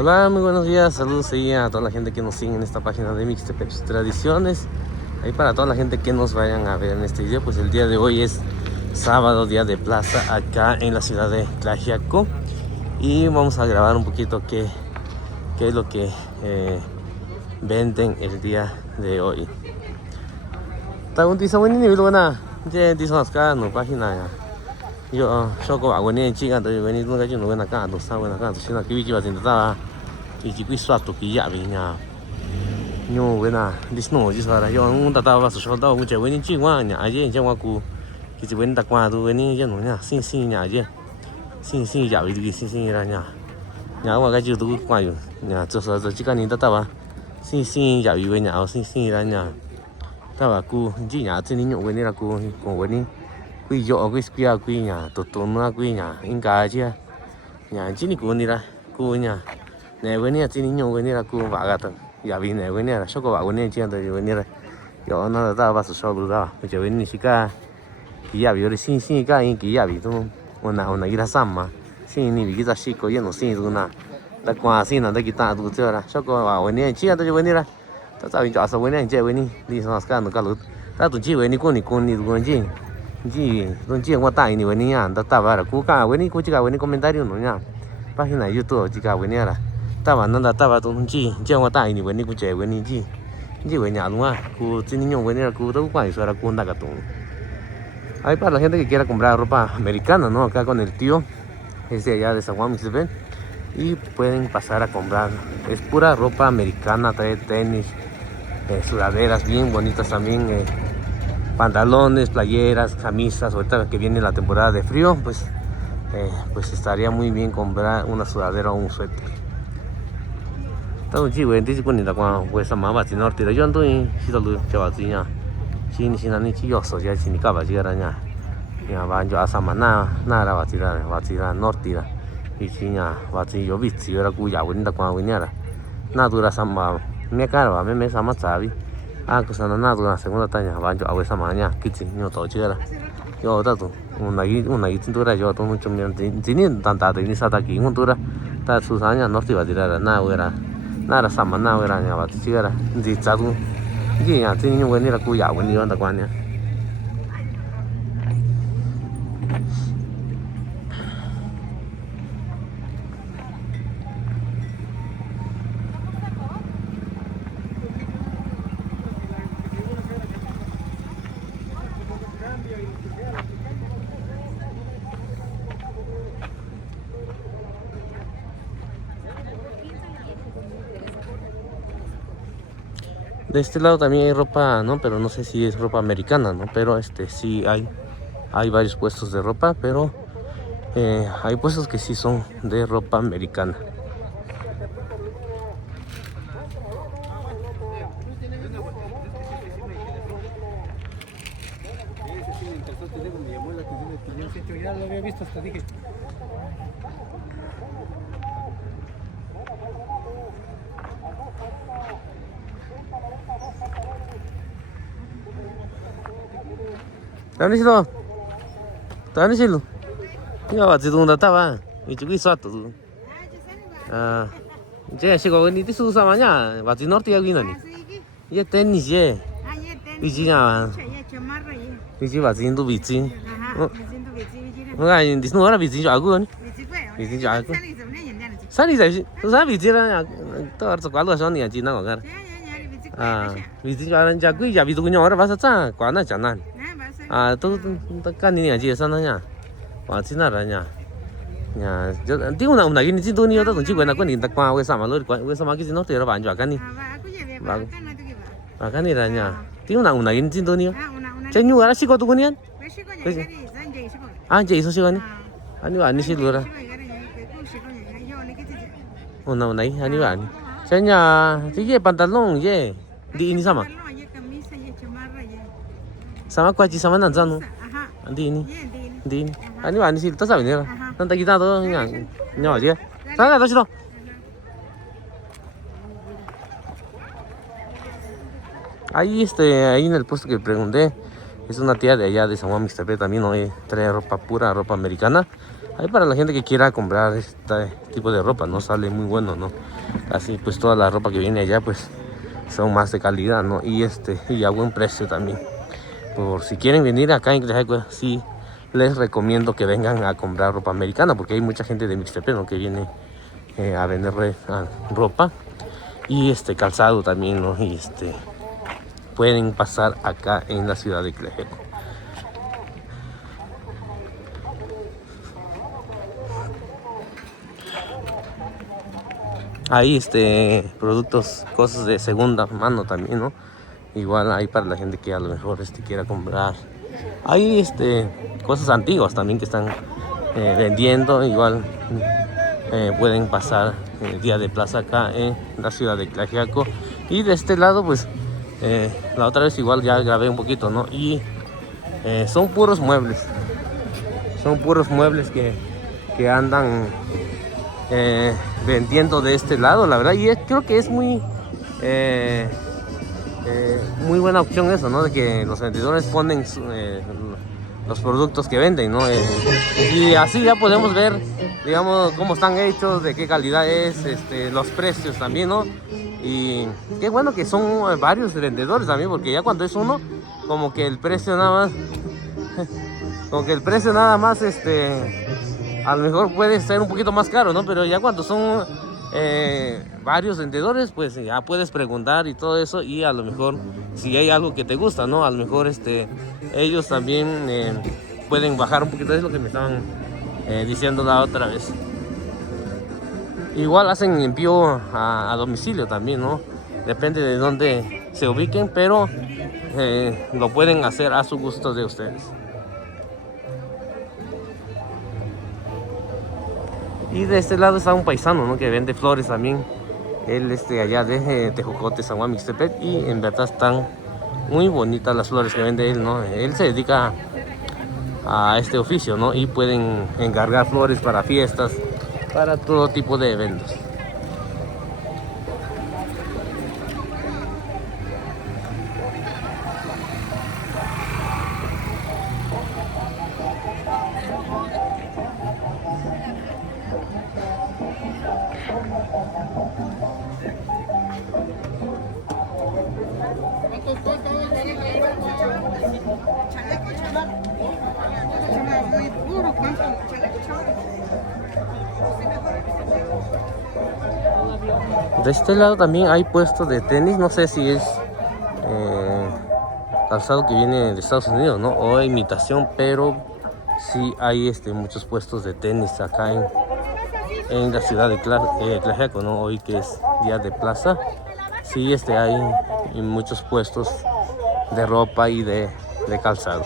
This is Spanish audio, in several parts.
Hola, muy buenos días, saludos ahí a toda la gente que nos sigue en esta página de Mixtepec Tradiciones. Ahí para toda la gente que nos vayan a ver en este video, pues el día de hoy es sábado, día de plaza acá en la ciudad de Tlaxiaco. Y vamos a grabar un poquito qué es lo que venden el día de hoy. Taguntiza buena ni buena, ya dice acá en la página ya. Yo choco agua ni chica, entonces venir nunca yo no ven acá, no está buena acá, entonces aquí vi va a intentar y si quis suatu que ya viña. Yo buena, disno just ahora yo un tata va su shoda un che venir chiwa nya ayer ya waku que si ven ta kwa tu venir ya no nya sin nya ayer. Sin ya vi sin ra nya. Nya wa ga ju tu kwa yo. Nya zo zo chica ni tata va. Sin ya vi nya sin ra nya. Ta va ku ji nya tin ni venir ra ku con venir. Quy dọ quy square quy nhà tụt nó quy nhà in cả chứ nhà chỉ ni cuốn đi ra cuốn nhà này với nhà chỉ ni nhau với nhà cuốn vả gạt nhà vì này với nhà là số có vả với nhà chỉ là với nhà này dọ nó là ta bắt số luôn đó bây giờ với nhà chỉ cả cái nhà vì rồi xin cả in cái nhà vì thôi ona cái sam mà xin ni vì cái gì có yên nó xin luôn nè ta qua xin là ta cái ta tụt chưa là số có vả với nhà chỉ là với nhà này ta sao mình chọn số với nhà chỉ với nhà đi sang cái nó cả luôn ta tụt chỉ với nhà cuốn gì Ji, don chi ngwa tai ni weni ya, ta va ra ku ka weni ku chi ka weni comentario no ya. Página de YouTube chi ka weni ra. Ta va nanda ta va don chi ngwa tai ni weni ku che weni ji. Ji weni ya lu ku chi ni weni ra ku do kwa eso ra ku nda ka tu. Hay para la gente que quiera comprar ropa americana, ¿no? Acá con el tío, es de allá de San Juan Mixtepec y pueden pasar a comprar. Es pura ropa americana, trae tenis, sudaderas bien bonitas también. Pantalones, playeras, camisas. Ahorita que viene la temporada de frío, pues estaría muy bien comprar una sudadera o un suéter. Tao chi wen ti kun ni da kwa we sa ma ba ti nor ti da yon tu si da lu cha ba ti nya. Chi ni sin ni chi yo so ya chi ni ka ba ji ra nya. Ya ba jo asa ma na ra ba ti ra nor ti ra. Y chi nya ba ti yo bi ti ra ku ya wen da kwa wen nya ra. Na tu ra sa ma me ka ra ba me sa ma sa bi. Cosa no nada una segunda taña banjo a esa mañana que si no todo llega yo dato una tintura yo todo mucho tiene tanta de ni sata aquí un tura ta sus años no te iba a tirar nada sama nada era ya va llega di chatu ji ya tiene un venir a cuya venir anda cuania. De este lado también hay ropa, ¿no? Pero no sé si es ropa americana, ¿no? Pero sí hay varios puestos de ropa, pero hay puestos que sí son de ropa americana. Ya lo había visto hasta dije. Tani silo. Tani silo. Ya wa zidung da ta ba. Ni ji gui sa tu. Je shi go ni ti su sa ma nya. Wa zi nor ti ya gui na ni. Ye tenis ye. Bi ji na. Bi ji wa zi ndu bi ji. Nga ni dis no ra bi ji ja gu ni. Bi ji ja gu. Sa ni sai. Sa bi ji ra ya. To ar so kwa lo so ni ji na ko ga. Bi ji ja ran ja gui ja bi tu nyo ra ba sa cha kwa na cha na. Tôi kan ni aja sana nya. Wa cina ra nya. Nya, ti una cái ni tu ni yo ta tu chi gua na ko ni ta kwa we sama lo we sama ki no te ra ban jo kan ni. Ba kan ni ra nya. Ti una cái ni tu ni yo. Che nyu ara si ko tu ni an. Je iso si ko ni. Ani wa ni si lo ra. Una ani wa ni. Che nya, ti ye pantalón ye. Di ini sama. Sama kuaci sama nanzano. Di ini. Ani wa ni si ta sa ni ra. Tanta kita to nya nya je. Sana ta si to. Ahí ahí en el puesto que pregunté, es una tía de allá de San Juan Mixtepec también, ¿no? Trae ropa pura, ropa americana. Ahí para la gente que quiera comprar este tipo de ropa, ¿no? Sale muy bueno, ¿no? Así pues toda la ropa que viene allá pues son más de calidad, ¿no? Y a buen precio también. Por si quieren venir acá en Tlaxiaco, sí les recomiendo que vengan a comprar ropa americana, porque hay mucha gente de Mixtepec, ¿no? Que viene a vender ropa y calzado también, ¿no? Y pueden pasar acá en la ciudad de Tlaxiaco. Hay productos, cosas de segunda mano también, ¿no? Igual hay para la gente que a lo mejor quiera comprar. Hay cosas antiguas también que están vendiendo. Igual pueden pasar el día de plaza acá en la ciudad de Tlaxiaco. Y de este lado pues la otra vez igual ya grabé un poquito, ¿no? Y son puros muebles. Son puros muebles que andan vendiendo de este lado, la verdad. Y creo que es muy buena opción eso, ¿no? De que los vendedores ponen los productos que venden, ¿no? Y así ya podemos ver, digamos, cómo están hechos, de qué calidad es, los precios también, ¿no? Y qué bueno que son varios vendedores también, porque ya cuando es uno, como que el precio nada más, a lo mejor puede ser un poquito más caro, ¿no? Pero ya cuando son varios vendedores, pues ya puedes preguntar y todo eso, y a lo mejor si hay algo que te gusta, ¿no? A lo mejor ellos también pueden bajar un poquito, es lo que me estaban diciendo la otra vez. Igual hacen envío a domicilio también, ¿no? Depende de dónde se ubiquen, pero lo pueden hacer a su gusto de ustedes. Y de este lado está un paisano, ¿no? Que vende flores también. Él allá de Tejocote, San Juan Mixtepec. Y en verdad están muy bonitas las flores que vende él, ¿no? Él se dedica a este oficio, ¿no? Y pueden encargar flores para fiestas, para todo tipo de eventos. De este lado también hay puestos de tenis, no sé si es calzado que viene de Estados Unidos, ¿no? O imitación, pero sí hay muchos puestos de tenis acá en la ciudad de Tlaxiaco, ¿no? Hoy que es día de plaza, sí hay muchos puestos de ropa y de calzado.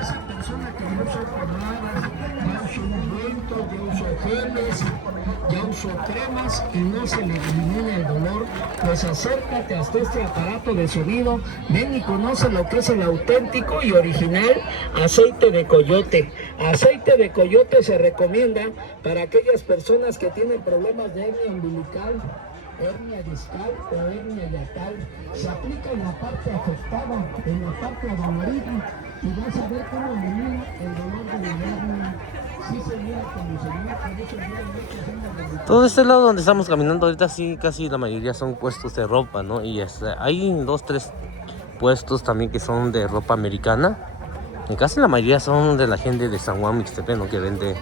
Esa persona que ya usó pomadas, ya usó ungüentos, ya usó geles, ya usó cremas y no se le elimina el dolor, pues acércate hasta este aparato de sonido, ven y conoce lo que es el auténtico y original aceite de coyote. Aceite de coyote se recomienda para aquellas personas que tienen problemas de hernia umbilical, hernia discal o hernia yatal. Se aplica en la parte afectada, en la parte dolorida, y vas a ver cómo elimina el dolor de la hernia. Sí, señora, como señora, por eso yo Todo este lado donde estamos caminando ahorita, sí, casi la mayoría son puestos de ropa, ¿no? Y hay 2, 3 puestos también que son de ropa americana. Y casi la mayoría son de la gente de San Juan Mixtepec, ¿no? Que vende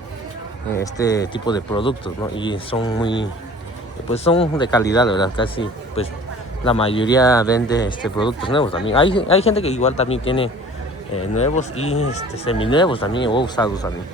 este tipo de productos, ¿no? Y son muy, pues son de calidad, ¿verdad? Casi, pues la mayoría vende productos nuevos también. Hay gente que igual también tiene nuevos y seminuevos también, o usados también.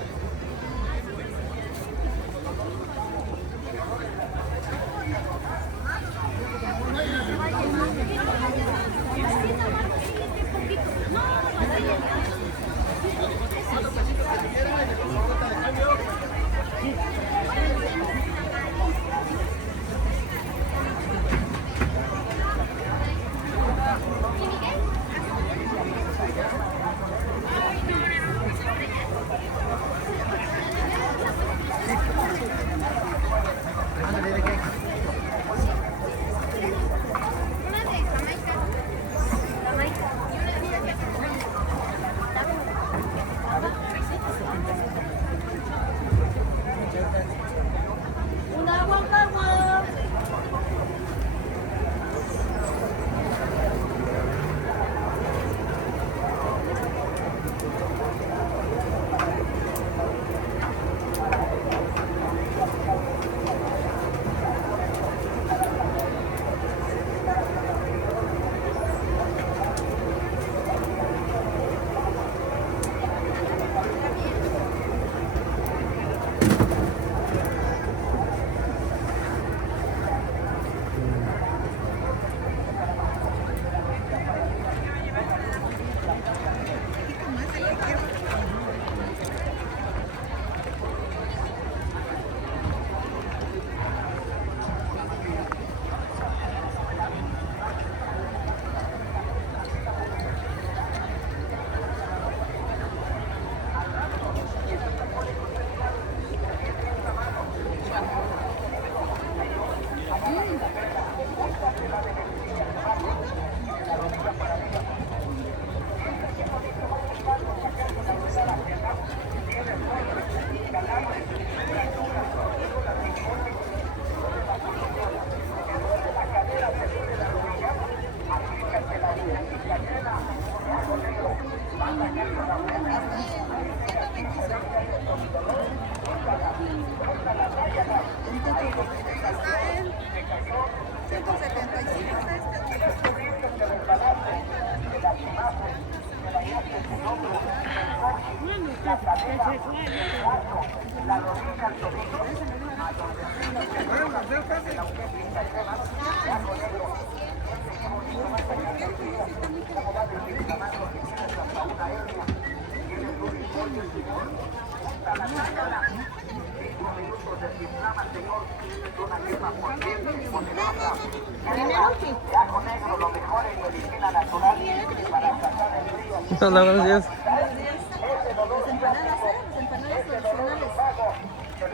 Hola, buenos días.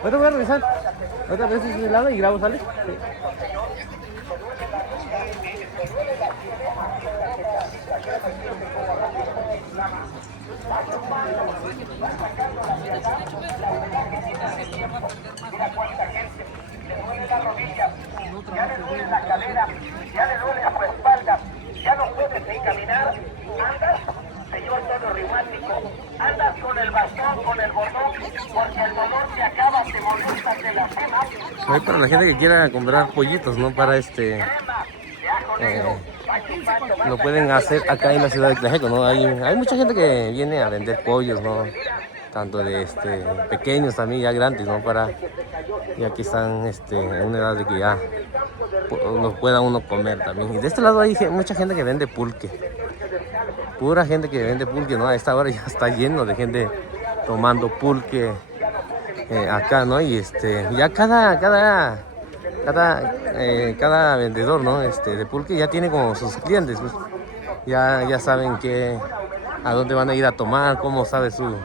Ahorita voy a revisar. Ahorita ves ese helado y grabo, ¿sale? Sí. Mira cuánta gente, le duele la rodilla, ya le duele la cadera, ya le duele a su espalda, ya no puedes ni caminar, andas, señor todo reumático, andas con el bastón, con el bordón, porque el dolor se acaba, te molesta, te lastima. Hay para la gente que quiera comprar pollitos, ¿no? Para lo pueden hacer acá en la ciudad de Tlajeco, ¿no? Hay mucha gente que viene a vender pollos, ¿no? tanto de pequeños también, ya grandes, ¿no? Ya que están en una edad de que ya lo pueda uno comer también. Y de este lado hay mucha gente que vende pulque. Pura gente que vende pulque, ¿no? A esta hora ya está lleno de gente tomando pulque acá, ¿no? Y ya cada vendedor, ¿no? De pulque ya tiene como sus clientes, pues. Ya saben a dónde van a ir a tomar, cómo sabe su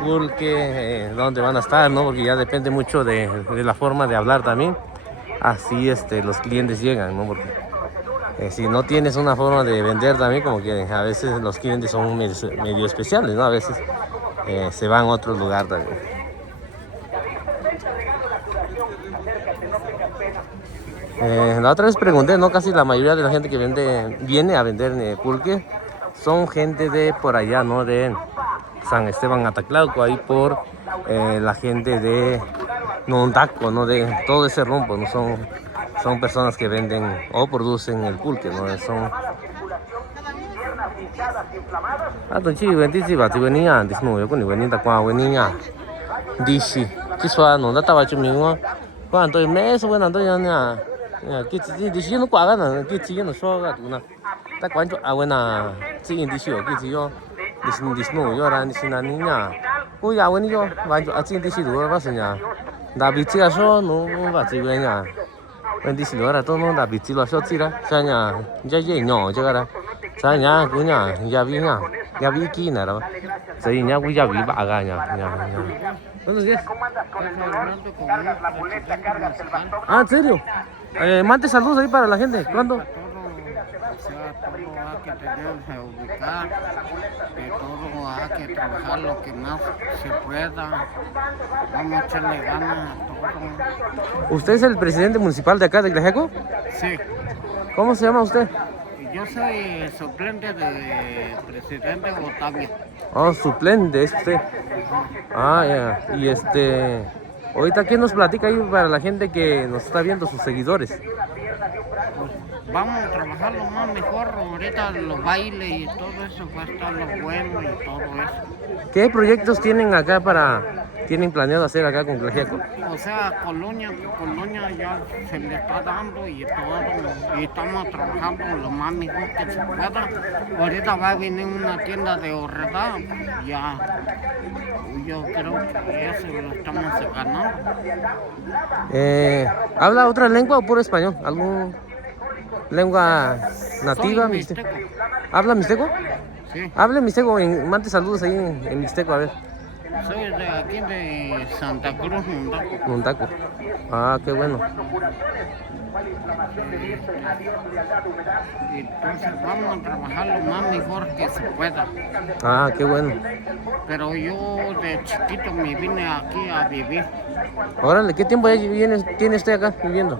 pulque, dónde van a estar, ¿no? Porque ya depende mucho de la forma de hablar también. Así los clientes llegan, ¿no? Porque si no tienes una forma de vender también, como que a veces los clientes son medio especiales, ¿no? A veces se van a otro lugar también. La otra vez pregunté, ¿no? Casi la mayoría de la gente que viene a vender pulque son gente de por allá, ¿no? De San Esteban Atatlauco, ahí por la gente de Nondaco, ¿no? De todo ese rumbo, ¿no? Son personas que venden o producen el pulque, ¿no? Venía, yo con venía con venía, dishi, quizá no estaba chumingo, cuando mes, bueno, entonces ya, dishi no cuagan, dishi no soga, una, está cuanto buena, sí, dishi o dishi yo, dishi no, yo era dishi na niña, uy, bueno yo, así dishi duro, vas ya, David eso no va a ser ya. Dice ahora todo no da bici lo hace tira, ya no llegará, ya cuña ya vi aquí nada, se ya ya vi vaga ya. Buenos días. Ah, ¿en serio? Mande saludos ahí para la gente. ¿Cuándo? Todo hay que tenerse ubicar, todo hay que trabajar lo que más se pueda, vamos a echarle ganas a todo. ¿Usted es el presidente municipal de acá de Tlaxiaco? Sí. ¿Cómo se llama usted? Yo soy suplente de presidente Otavio. Oh, suplente es usted. Ah, ya. Y ahorita, ¿qué nos platica ahí para la gente que nos está viendo, sus seguidores? Vamos a trabajar lo más mejor, ahorita los bailes y todo eso va a estar lo bueno y todo eso. ¿Qué proyectos tienen acá tienen planeado hacer acá con Tlaxiaco? O sea, colonia ya se le está dando y todo, y estamos trabajando lo más mejor que se pueda. Ahorita va a venir una tienda de Horredad, ya, yo creo que eso lo estamos ganando. ¿Habla otra lengua o puro español? ¿Algún lengua nativa? Soy mixteco. ¿Habla mixteco? Sí. Hable mixteco, mande saludos ahí en mixteco, a ver. Soy de aquí de Santa Cruz, Nondaco. Nondaco. Ah, qué bueno. Entonces vamos a trabajar lo más mejor que se pueda. Ah, qué bueno. Pero yo de chiquito me vine aquí a vivir. Órale, ¿qué tiempo ya tiene usted acá viviendo?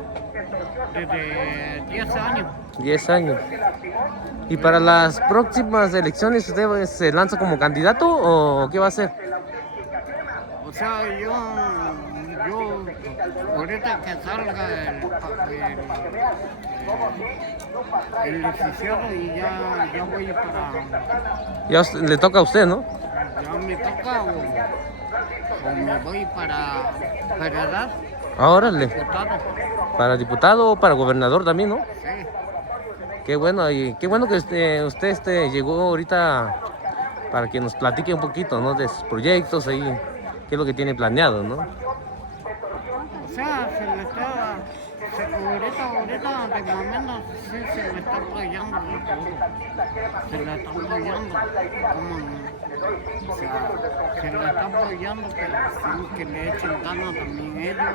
Desde 10 años. 10 años. ¿Y para las próximas elecciones usted se lanza como candidato o qué va a hacer? O sea, yo ahorita que salga el licenciado y ya voy para... Ya le toca a usted, ¿no? Ya me toca o me voy para federal. Órale. Diputado. Para diputado o para gobernador también, ¿no? Sí. Qué bueno, y qué bueno que usted llegó ahorita para que nos platique un poquito, ¿no? De sus proyectos ahí, qué es lo que tiene planeado, ¿no? O sea, ahorita de momento sí se le está apoyando de todo. Se le está apoyando. O sea, se le está apoyando, pero sin que le echen ganas también ellos.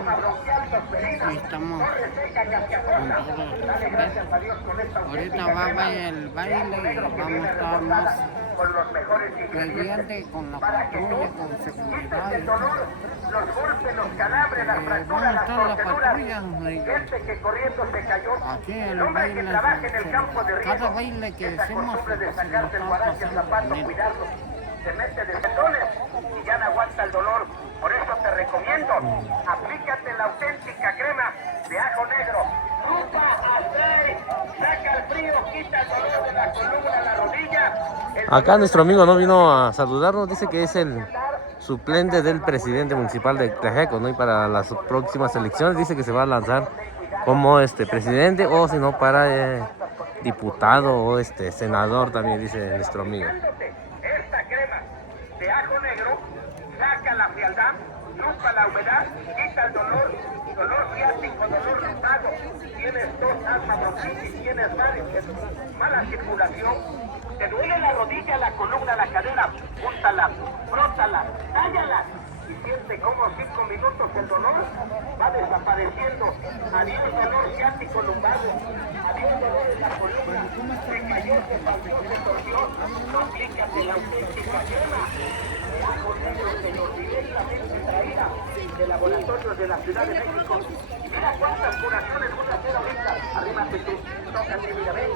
Y estamos con todo el respeto. Ahorita va a ver el baile y vamos a estar más pendientes con la patrulla, con seguridad. Vamos a estar la patrulla. Aquí el baile, cada baile que hacemos se lo está pasando bien. Se mete de tendones y ya no aguanta el dolor. Por eso te recomiendo, aplícate la auténtica crema de ajo negro. Chupa a 6, saca el frío, quita el dolor de la columna, la rodilla. Acá nuestro amigo no vino a saludarnos, dice que es suplente del presidente municipal de Tlajeco, ¿no? Y para las próximas elecciones dice que se va a lanzar como presidente o si no para diputado o senador también, dice nuestro amigo. Esta crema de ajo negro saca la frialdad, chupa la humedad, quita el dolor ciático, dolor lumbago. Tienes tos, asma, bronquitis, tienes mala circulación, te duele la rodilla, la columna, la cadera, úntala, frótala, tállala y siente como 5 minutos el dolor va desapareciendo. Adiós dolor ciático lumbago, adiós dolor en la columna, se cayó, se partió, se torció, aplícate la auténtica crema de ajo negro, señor, directamente traída de laboratorios de la Ciudad de México. Mira cuántas curaciones voy a hacer ahorita. Arrímate tú, tócate, mira, ven.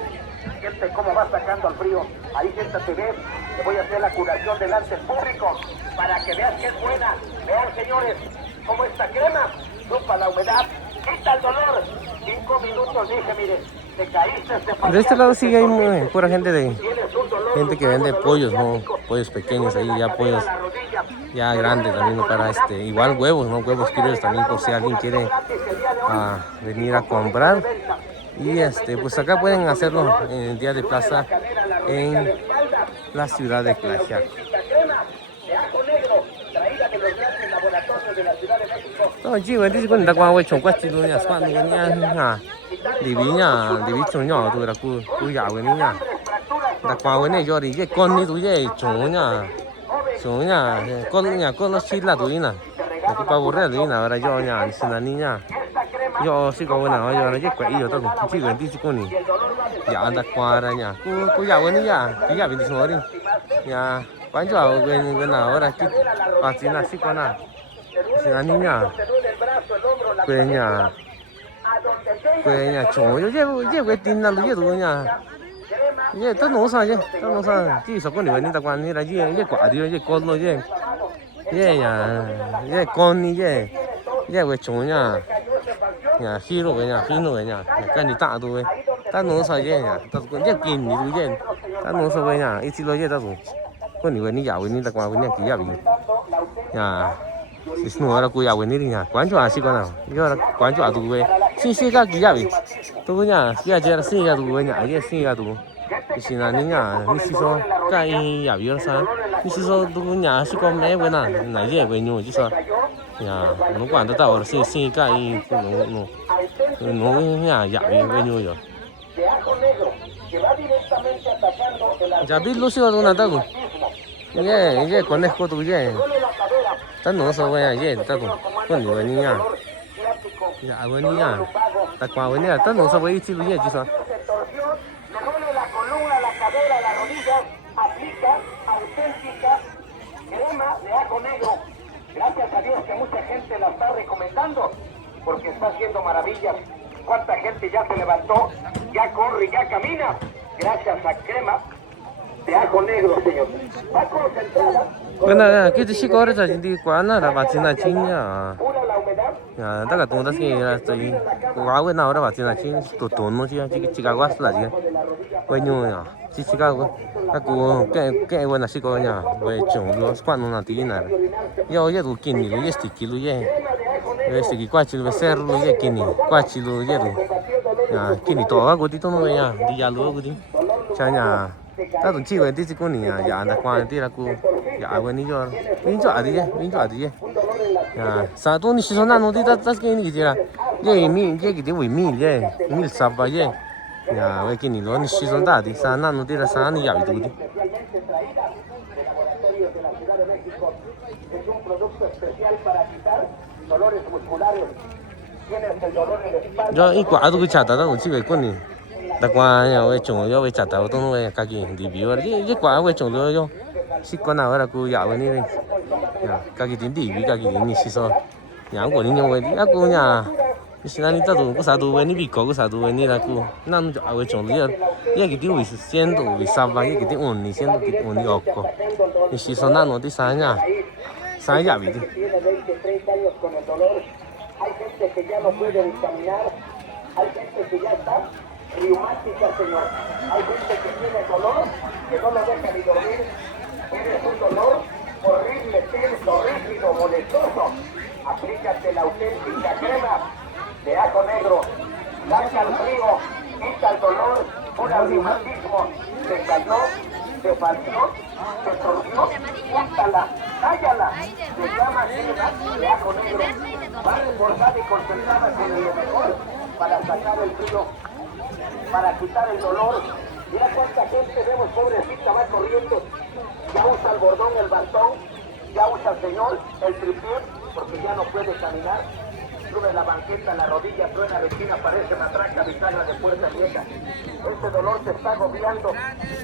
Siente cómo va sacando al frío. Ahí siéntate, ves. Te voy a hacer la curación delante del público para que veas que es buena. Vean, señores, cómo esta crema chupa la humedad, quita el dolor. 5 minutos, dije, mire, te caíste, te De este lado sí hay pura gente que vende pollos, ¿no? Pollos pequeños ahí, ya pollos ya grandes también, ¿no? Para igual huevos, ¿no? Huevos criollos también por si alguien quiere venir a comprar. Y pues acá pueden hacerlo en el día de plaza en la ciudad de Tlaxiaco. Tôi chỉ với cái đã qua quay trồng quét chỉ thôi nhà soạn cái nhà đi ví trồng nhỏ tôi là cô dạo cái nhà đã qua cái này cho đi cái con đi tôi cái trồng nhà con nó xịt là tôi nè cái bao bột này tôi nè là do nhà xin là nhà do sĩ có cái nào do nó cái quậy rồi tôi chỉ với cái con này dạ đã qua ra nhà cô dạo cái nhà cái nhà bên số đi nhà bán cho cái nào là cái bà chỉ là sĩ con nào xin là nhà quê nhà chỗ chứ cái tin là cái đồ nhà chứ tất nấu sao chỉ số con này bên ta quan này là cái quả đi cái con thôi chứ cái con đi chứ cái chỗ nhà khi rồi nhà cái này tạ thôi ta nấu sao chứ nhà ta cũng cái kín đi chứ ta nấu sao với nhà ít xíu chứ ta cũng con này bên dạo bên ta quan bên nhà kia vậy nhà Sisnu là cô giáo bên này nhà quán chỗ gì con nào, giờ là quán chỗ tụ về, xin cái gì vậy, tụ nhà, kia giờ là xin cái tụ về nhà, giờ xin cái tụ, xin là nhà, ni xin số cái giáo viên sao, ni xin số tụ nhà xin con mấy bên nào, này giờ bên nhau chứ sao, nhà nó quản được tao là xin cái nó nhà giáo viên bên nhau rồi, giáo viên lúc xưa tụ nào tao cũng, cái con này cô tụ cái ta nấu sao vậy vậy ta cũng con nhiều vậy nha dạ vậy nha ta qua vậy nha ta nấu sao vậy ít chứ vậy chứ sao Gracias a Dios que mucha gente la está recomendando porque está haciendo maravillas. Cuánta gente ya se levantó, ya corre, ya camina, gracias a crema de ajo negro, señor. Va concentrada. Bueno, cái gì có rồi thì quán là bà chị là chính nhá, tất cả tụi nó thì là tôi quá cái nào đó bà chị là chính tụt tụt nó chứ chỉ cả quá là gì, quay nhau nhá, chỉ cả các cô cái quên là chỉ có nhá, về trồng lúa quan nó là tí này, giờ tụi kinh thì giờ sticky luôn giờ sticky qua chỉ về xe luôn giờ kinh qua chỉ luôn giờ tụi, kinh thì to quá tí tụi nó nhá, đi ra lúa cái tí, cha nhá. Ta tụi chị về tí con này dạ đã qua tí là cô dạ về ní cho đi chứ sao tôi ní số nào nó đi ta cái này gì là cái gì vậy mì sập vậy dạ về cái này nó ní số nào đi sao nào nó đi là sao ní dạ đi đi giờ ít quả tôi cứ chặt ta tụi chị về con này ta qua nhà về trồng cho về chặt tàu tôi về cái gì review cái quả về trồng cho xích con nào là cô dạo bên này cái gì tính review cái gì tính xí sao nhà của những người đi cô nhà xin anh ta tụi có sao tụi bên đi bị có sao tụi bên đi là cô năm cho về trồng cho cái tiêu bị sen tụi bị sao vậy cái tiêu ổn đi sen tụi ổn đi ốc co xí sao năm nó đi sáng nhà sáng nhà bị đi reumática, señor. Hay gente que tiene dolor, que no lo deja ni dormir. Tienes un dolor horrible, tenso, rígido, molestoso, aplícate la auténtica crema de ajo negro, saca el frío, quita el dolor, cura el reumatismo, te cayó, te faltó, te torció, úntala, cállala, se llama crema de ajo negro, va reforzada y concentrada con lo mejor para sacar el frío, para quitar el dolor. Mira cuánta gente vemos, pobrecita, va corriendo, ya usa el bordón, el bastón, ya usa el señor, el tripié, porque ya no puede caminar, sube la banqueta, la rodilla, truena, resina, parece matraca, bisagra de puerta vieja. Este dolor te está agobiando,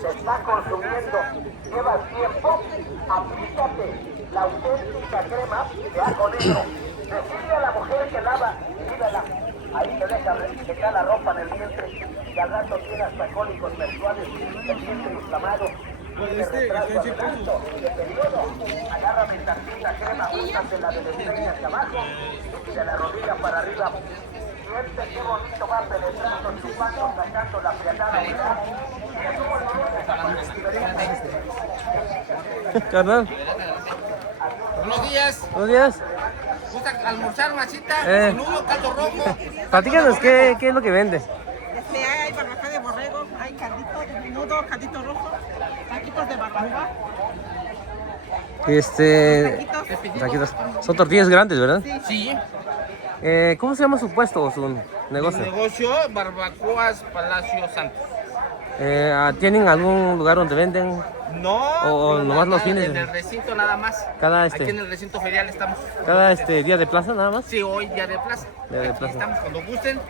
te está consumiendo, llevas tiempo, aplícate la auténtica crema de ajo negro. Decirle a la mujer que lava, mírala, ahí te deja secar la ropa en el vientre, y al rato tiene hasta cólicos menstruales, el vientre inflamado. De retraso al tanto, de periodo, agarra mi tartita crema, úsatela de la estrella hacia abajo y de la rodilla para arriba. Siente qué bonito va penetrando, chupando, sacando la frialdad, ¿verdad? Y es como el dolor de Carnal, Buenos días. buenos días. ¿Gusta almorzar, masita? Eh. Menudo, caldo rojo. Platícanos qué es lo que vende. Hay barbacoa de borrego, hay caldito de menudo, caldito rojo, taquitos de barbacoa, Taquitos. Son tortillas grandes, ¿verdad? Sí. ¿Cómo se llama su puesto o su Mi negocio? negocio, Barbacoas Palacio Santos. ¿Tienen algún lugar donde venden? No. O no, nomás los fines En de- el recinto nada más. Cada Aquí en el recinto ferial estamos. día de plaza nada más? Sí, hoy día de plaza. Día de Aquí plaza. estamos cuando gusten.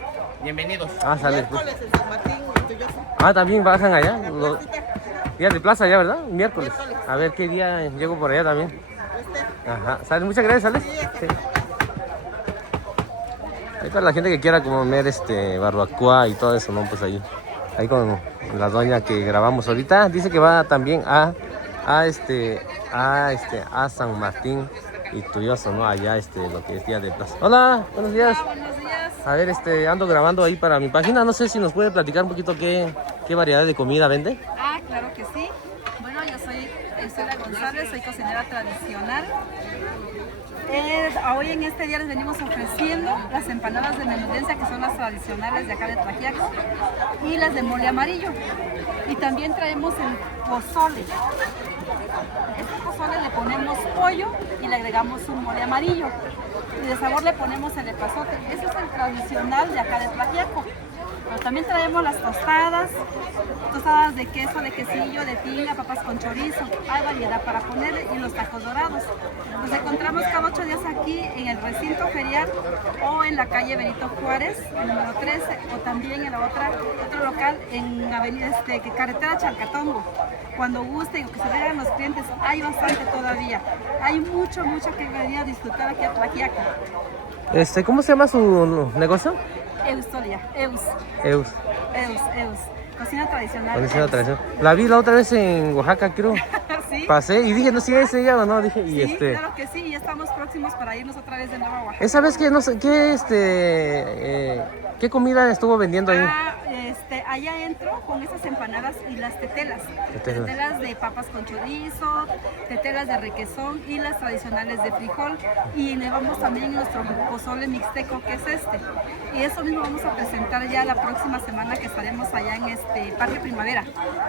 Bienvenidos. Sale. Pues. miércoles en San Martín, Orgulloso. También bajan allá. La Día de plaza ya, ¿verdad? Miércoles. A ver qué día llego por allá también. Ajá. Sale, muchas gracias, ¿sale? Sí. Ahí para la gente que quiera comer barbacoa y todo eso, ¿no? Pues ahí con la doña que grabamos ahorita. Dice que va también a San Martín y Tuyoso, ¿no? Allá lo que es día de plaza. Hola, buenos días. Buenos días. A ver, ando grabando ahí para mi página. No sé si nos puede platicar un poquito qué variedad de comida vende. Claro que sí. Bueno, yo soy Estela González, soy cocinera tradicional. Hoy en este día les venimos ofreciendo las empanadas de menudencia, que son las tradicionales de acá de Tlaxiaco, y las de mole amarillo. Y también traemos el pozole. Este pozole le ponemos pollo y le agregamos un mole amarillo. Y de sabor le ponemos el epazote. Ese es el tradicional de acá de Tlaxiaco. Pero también traemos las tostadas de queso, de quesillo, de tinga, papas con chorizo. Hay variedad para ponerle, y los tacos dorados. Nos encontramos cada 8 días aquí en el recinto ferial o en la calle Benito Juárez, el número 13, o también en otro local en avenida carretera Chalcatongo. Cuando gusten o que se vean los clientes, hay bastante todavía. Hay mucho que venir a disfrutar aquí a Tlaxiaco. ¿Cómo se llama su negocio? Eustolia, Eus. Cocina tradicional. Cocina tradicional. La vi la otra vez en Oaxaca, creo. ¿Sí? Pasé y dije, no sé si es ella o no. Dije, y Sí, claro que sí, y estamos próximos para irnos otra vez de nuevo a Oaxaca. Esa vez que no sé, ¿qué comida estuvo vendiendo ahí? Allá entro con esas empanadas y las tetelas. Tetelas de papas con chorizo, tetelas de requesón y las tradicionales de frijol. Y llevamos también nuestro pozole mixteco, que es Y eso mismo vamos a presentar ya la próxima semana, que estaremos allá en Parque Primavera.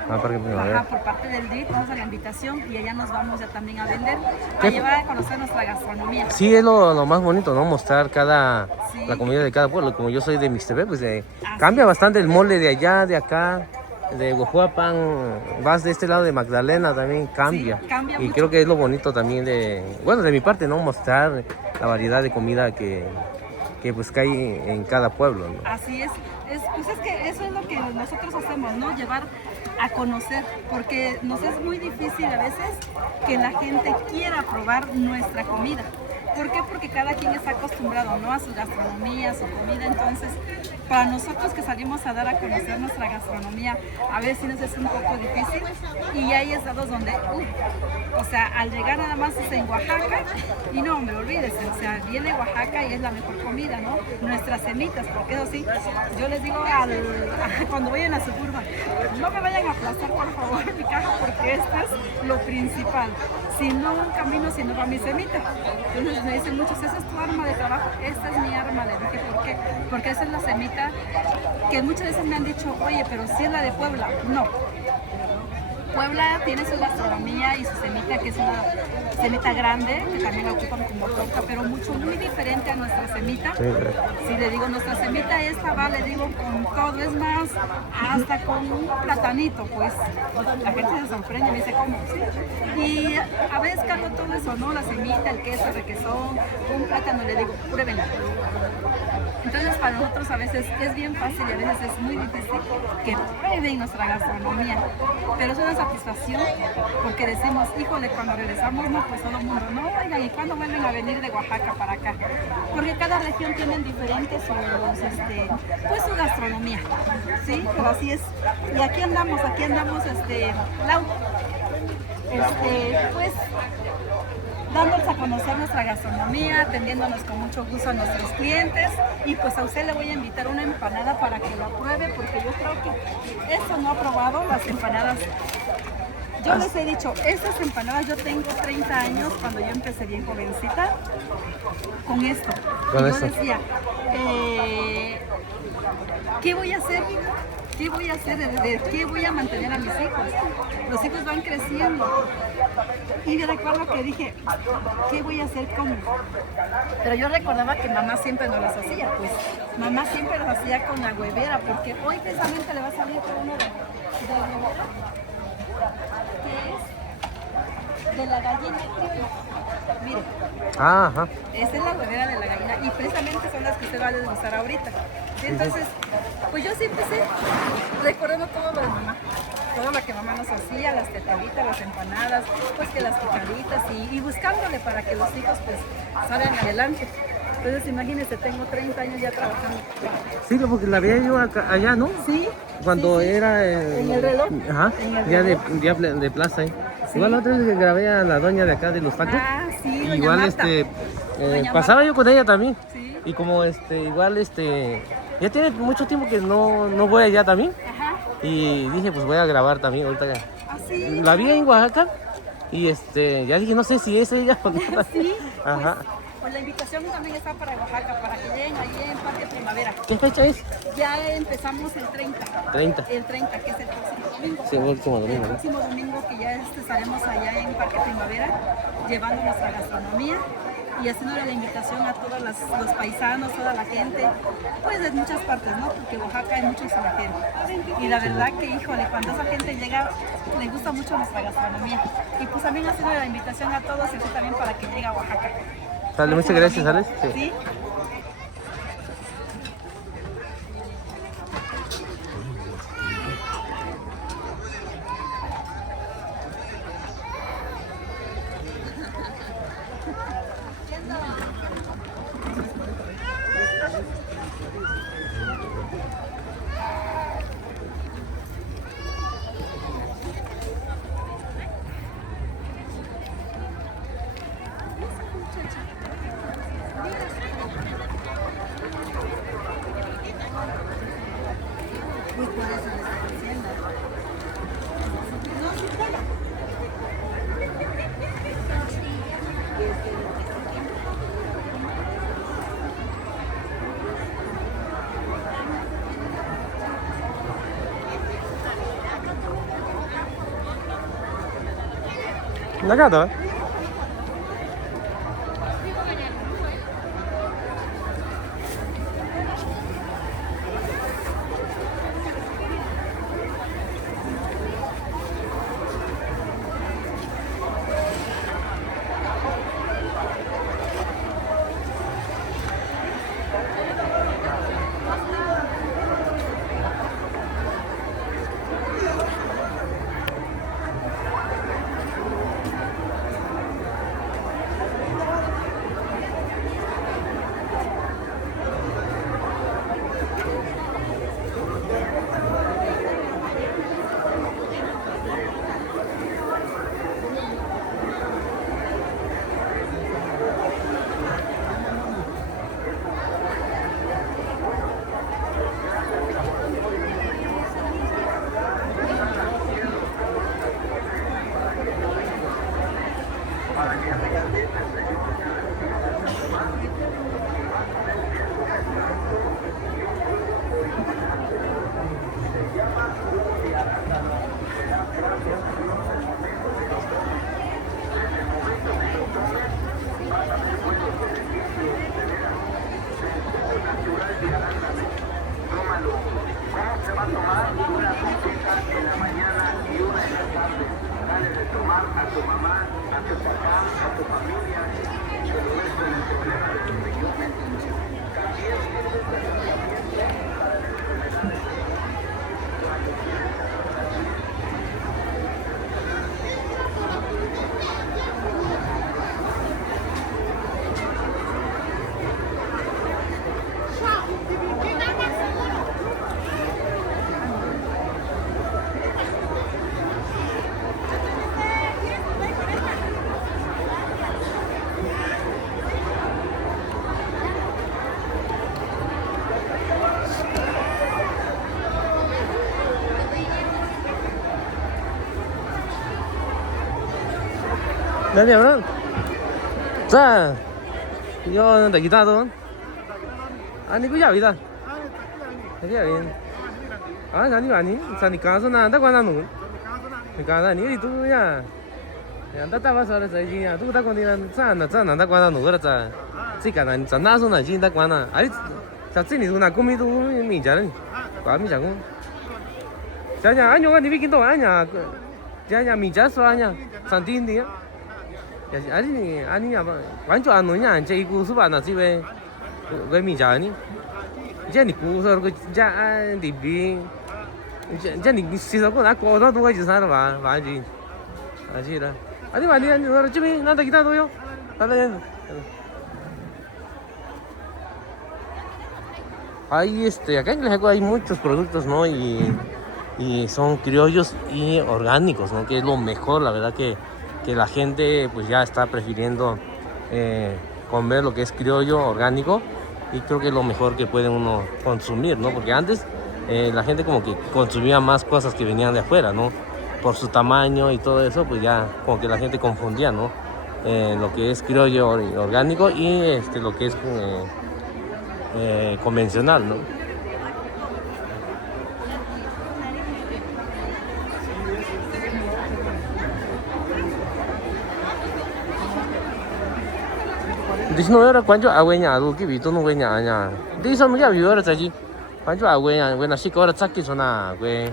Parque Primavera. Por parte del DIT, nos da la invitación y allá nos vamos ya también a vender, a llevar a conocer nuestra gastronomía. Sí, es lo más bonito, ¿no? Mostrar la Sí. comida de cada pueblo. Como yo soy de Mixtepec, pues cambia bastante el mole de allá, de acá, de Huajuapan. Vas de este lado de Magdalena, también cambia. Sí, cambia y mucho. creo que es lo bonito también de mi parte, ¿no? Mostrar la variedad de comida que hay en cada pueblo, ¿no? Así es. Pues es que eso es lo que nosotros hacemos, ¿no? Llevar a conocer, porque nos es muy difícil a veces que la gente quiera probar nuestra comida. ¿Por qué? Porque cada quien está acostumbrado, ¿no? A su gastronomía, a su comida. Entonces, para nosotros que salimos a dar a conocer nuestra gastronomía, a veces nos es un poco difícil y hay estados donde, o sea, al llegar nada más es en Oaxaca y no me olvides, o sea, viene Oaxaca y es la mejor comida, ¿no? Nuestras semitas, porque eso sí, yo les digo cuando vayan a Suburban, no me vayan a aplastar por favor mi caja porque esto es lo principal. Si no un camino, si no va mi semita. Entonces me dicen muchos, esa es tu arma de trabajo, esta es mi arma. Le dije, ¿por qué? Porque esa es la semita que muchas veces me han dicho, oye, pero si es la de Puebla. No. Puebla tiene su gastronomía y su semita, que es una semita grande, que también la ocupan como torta, pero muy diferente a nuestra semita. Si le digo, nuestra semita esta va, le digo, con todo, es más, hasta con un platanito, pues. La gente se sorprende, me dice, ¿cómo? Sí. Y a veces cargo todo eso, ¿no? La semita, el queso, el requesón, un plátano, le digo, pruébenla. Entonces para nosotros a veces es bien fácil y a veces es muy difícil que prueben nuestra gastronomía, pero es una satisfacción porque decimos, híjole, cuando regresamos, no, pues todo el mundo, no, oigan, ¿y cuándo vuelven a venir de Oaxaca para acá? Porque cada región tiene diferentes pues su gastronomía, ¿sí? Pero así es. Y aquí andamos, Lau, pues dándonos a conocer nuestra gastronomía, atendiéndonos con mucho gusto a nuestros clientes y pues a usted le voy a invitar una empanada para que lo pruebe porque yo creo que eso no ha probado, las empanadas. Yo les he dicho, estas empanadas, yo tengo 30 años cuando yo empecé bien jovencita con esto. Y yo decía, ¿qué voy a hacer? ¿Qué voy a hacer? ¿De qué voy a mantener a mis hijos? Los hijos van creciendo. Y yo recuerdo que dije, ¿qué voy a hacer? ¿Cómo? Pero yo recordaba que mamá siempre nos las hacía, pues. Mamá siempre las hacía con la huevera, porque hoy precisamente le va a salir con uno de huevera, que es de la gallina criolla. Mire. Ajá. Esa es la huevera de la gallina y precisamente son las que usted va a desglosar ahorita. ¿Sí? Entonces, pues yo sí empecé recordando todo lo de mamá. Todo lo que mamá nos hacía, las tetelitas, las empanadas, pues que las picaditas y buscándole para que los hijos pues salgan adelante. Entonces imagínense, tengo 30 años ya trabajando. Sí, porque la veía yo allá, ¿no? Sí. Cuando sí. era en el reloj. Ajá, en el ya reloj. de plaza ahí. Sí. Igual la otra vez que grabé a la doña de acá de los tacos. Ah, sí, doña Igual Marta. Doña pasaba Marta. yo con ella también. Sí. Y como igual ya tiene mucho tiempo que no voy allá también. Ajá. Y dije, pues voy a grabar también ahorita ya. Así. La vi en Oaxaca y ya dije, no sé si es ella o no. Sí. Ajá. Pues la invitación también está para Oaxaca, para que lleguen allí en Parque Primavera. ¿Qué fecha es? Ya empezamos el 30. 30. El 30, que es el próximo domingo. Sí, el último domingo. El próximo domingo que ya estaremos allá en Parque Primavera, llevando nuestra gastronomía y haciéndole la invitación a todos los paisanos, toda la gente, pues de muchas partes, ¿no? Porque Oaxaca hay mucho extranjero. Y la verdad que, híjole, cuando esa gente llega, le gusta mucho nuestra gastronomía. Y pues también haciéndole la invitación a todos y también para que llegue a Oaxaca. Sale, muchas gracias, Alex. Sí. La gata, Đây đẹp đó. Ra. Yo để kita tuh. Ani ku jawi ta. Jadi ini. Ah, jadi sani kaso na anda kuana nu. Kaso ni itu ya. Ya anda tak pasal saya ji ya. Tu tak kuana sana anda kuana nu ada ta. Jika na sana so na ji anda kuana. Ari sa ni tu na kumi tu mi jalan. Kwa mi jago. Janya anyo kan dibikin tu anya. Janya mi jaso anya. Santin dia. 아니 완전 안 오냐 이제 이거 수바 나 집에 왜 미자니 이제 니 구서 그 진짜 리비 이제 니 시서고 나 거다 누가 이제 살아 봐 맞지 아시라 아니 너 집에 나다 기다려요 나는 hay acá en México hay muchos productos, ¿no? Y son criollos y orgánicos, ¿no? Que es lo mejor, la verdad que la gente pues ya está prefiriendo comer lo que es criollo orgánico y creo que es lo mejor que puede uno consumir, ¿no? Porque antes la gente como que consumía más cosas que venían de afuera, ¿no? Por su tamaño y todo eso, pues ya como que la gente confundía, ¿no? Lo que es criollo orgánico y lo que es convencional, ¿no? Di no era cuando agüeña, algo que vi tú no agüeña, aña. Di eso no ya vi ahora allí. Cuando agüeña, bueno así que ahora saque zona, güey.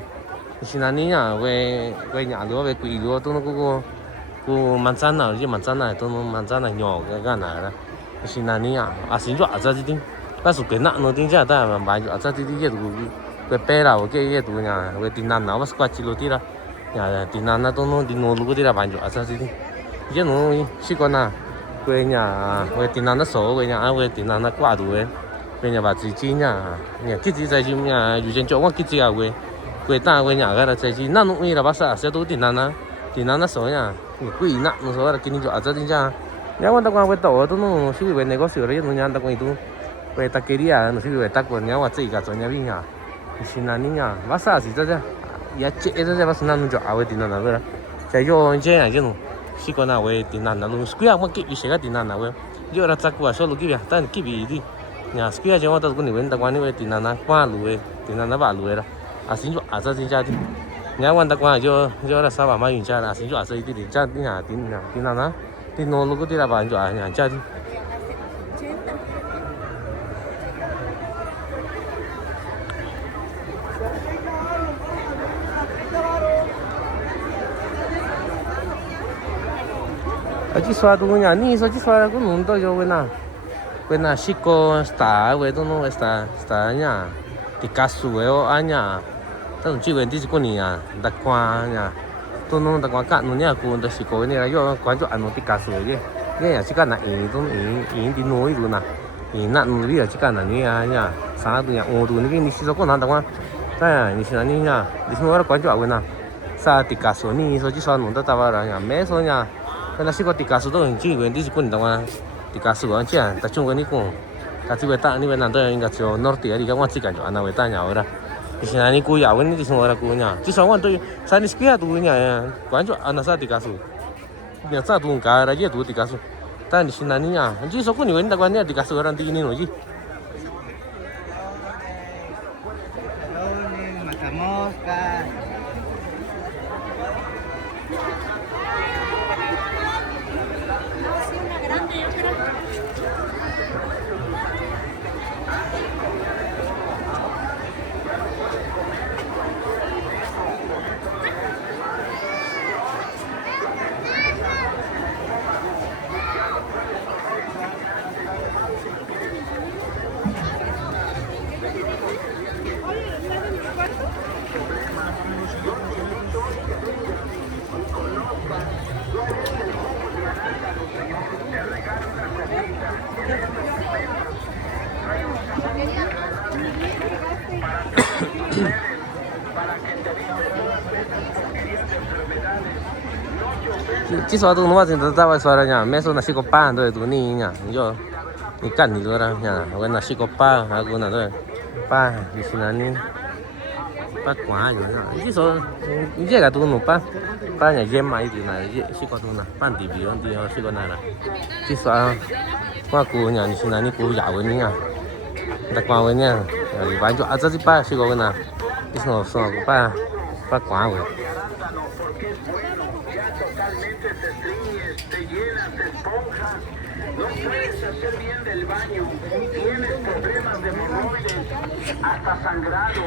Si na niña, güey, agüeña, luego ve cuido, tú no cu manzana, oye manzana, tú no manzana ño, que gana, ¿verdad? Si na niña, así yo hasta allí. Paso que no tiene ya, está, van hasta allí ya tú, que pera o que ya tú ya, güey, tinana, vas cuachilo tira, ya tinana tú no, no luego tira van hasta allí. Ya no, si con nada. Quê nhà quê tiền năng nó số quê nhà quê tiền năng nó qua đủ quê nhà bà chỉ nhà cái gì tại chim nhàอยู่trên chỗ có cái gì à quê ta quê nhà cái là tại chim năng nụ là bác sĩ sẽ đủ tiền năng nó số nhà quỷ nặng nó số là kinh doanh cho tin cha nếu mà ta qua quê tổ tôi nó suy về này có sửa đấy nó nhà ta quê tu quê ta kia đi à nó suy về ta quê nhà mà chỉ cả cho nhà bên nhà xin là nhà bác sĩ gì đó chứ ya chết đó chứ bác sĩ năng cho quê tiền năng cái là chạy vô chơi này chứ nó si con nào về tiền năng nó square mà kịp sẽ cái tiền năng nào vậy giờ là chắc qua số lúc kịp à ta kịp đi nhà square cho mà ta cũng nên ta quan về tiền năng qua lùi tiền năng bà lùi ra à xin cho à ra xin cha đi nhà quan ta qua cho là sao bà mai cha là xin cho à xây đi cha đi nhà tiền năng á tiền nó lúc đi là bà cho nhà cha đi chỉ xóa tụi nhà ní số chỉ xóa cũng muốn tôi cho quên na chico está quên tôi nó está nhà thì cá sấu ở nhà tôi chỉ quên đi chỉ con nhà đặc qua nhà tôi nó đặc qua cạn nó nhà cô tôi chỉ có này là do quán chỗ ăn nó thì cá sấu chứ cái nhà chỉ cần là ý tôi ý đi nuôi luôn nè ý nặn nuôi bây giờ chỉ cần là như nhà sáng tụi nhà ô tụi cái ní số con nào đặc qua cái ní số này nhà đi xuống ở quán chỗ quên nào sa thì cá sấu ní số chỉ xóa nó tao vào là nhà mấy số nhà cái là chỉ có tiga số thôi chỉ quên đi quên đâu mà tiga số anh chị à tập trung cái này cũng cái gì vậy ta này bên nào đó應該就 norte đi cái quan chỉ cảnh cho anh nào vậy ta nhà vậy đó thì anh này cú giàu cái này thì xong rồi cú nhà chỉ xong rồi tôi sang đi kia tôi nhà quan cho anh sao tiga số nhà sao tôi cả là gì tôi tiga số ta thì anh này nhà chỉ số cái này bên quan nhà tiga số orang tinggi này gì 至少都我真的在外说了呀，没说那些个班都都你呀，你就你干你多了呀，我那些个班还有那对班，你是那你班管有那，至少你这个都弄班班也也买一点那，也是个都那班地比问题是个那了，至少我姑娘你是那你姑家问你呀，那管问你，你反正这是班是个问那，你说个班管问。No puedes hacer bien del baño, tienes problemas de hemorroides, hasta sangrado.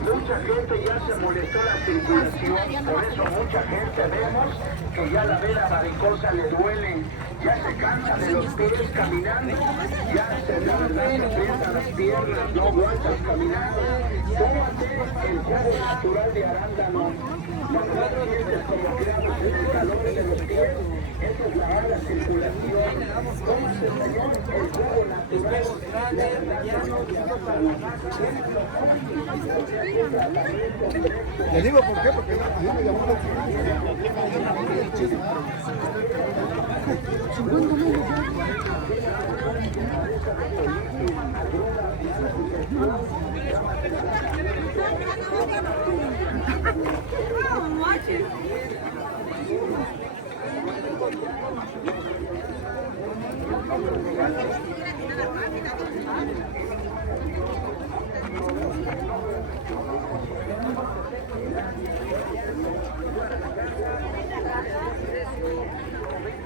Mucha gente ya se molestó la circulación, por eso mucha gente vemos que ya la vena varicosa le duele, ya se cansa de los pies caminando, ya se aprietan las piernas, no aguantas caminando. Tómate el jugo natural de arándano, la verdad sientes como que el calor de los pies, eso es la mala circulación. Tómate, señor, el jugo natural de arándano. Le digo por qué, porque a mí me llamó la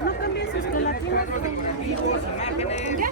No cambien sus gelatinas con ¿ya?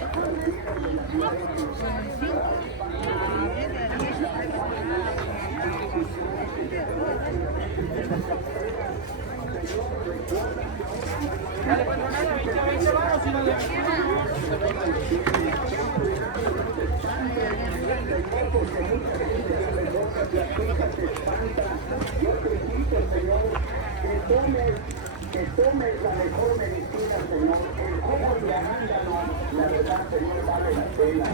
Que tomes la mejor medicina, Señor. El jugo de arándano, la verdad, Señor, vale la pena.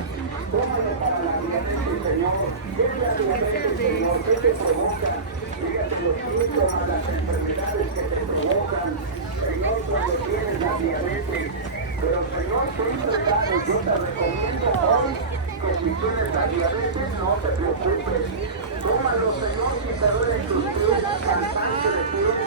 Tómalo para la diabetes, Señor. ¿Qué es la diabetes, Señor? ¿Qué te provoca? Fíjate los síntomas, las enfermedades que te provocan, Señor, cuando tienes la diabetes. Pero, Señor, Cristo, yo te recomiendo hoy que si tienes la diabetes, no te preocupes. Tómalo, Señor, si te duelen tus pies, cansancio de pies.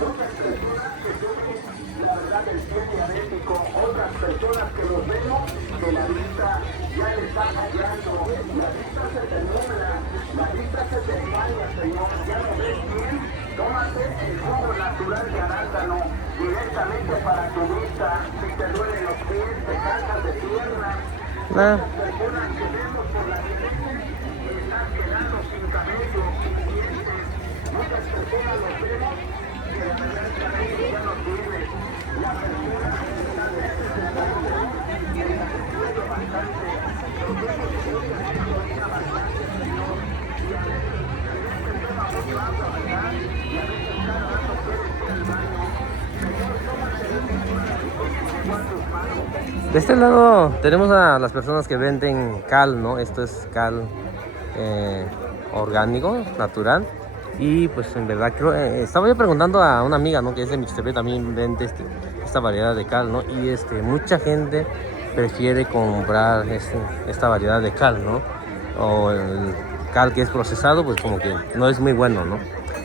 Muchas personas que tienen la verdad del pie diabético, otras personas que los vemos que la vista ya le está fallando, la vista se te nubla, la vista se te empaña, Señor, ya no ves bien. Tómate el jugo natural de arándano directamente para tu vista. Si te duelen los pies, te cansas de piernas, personas que vemos por la diabetes están quedando sin cabello, sin dientes, muchas personas los vemos. De este lado tenemos a las personas que venden cal, ¿no? Esto es cal orgánico, natural. Y pues en verdad creo, estaba yo preguntando a una amiga, ¿no? Que es de Mixtepec, también vende esta variedad de cal, ¿no? Y mucha gente prefiere comprar esta variedad de cal, ¿no? O el cal que es procesado, pues como que no es muy bueno, ¿no?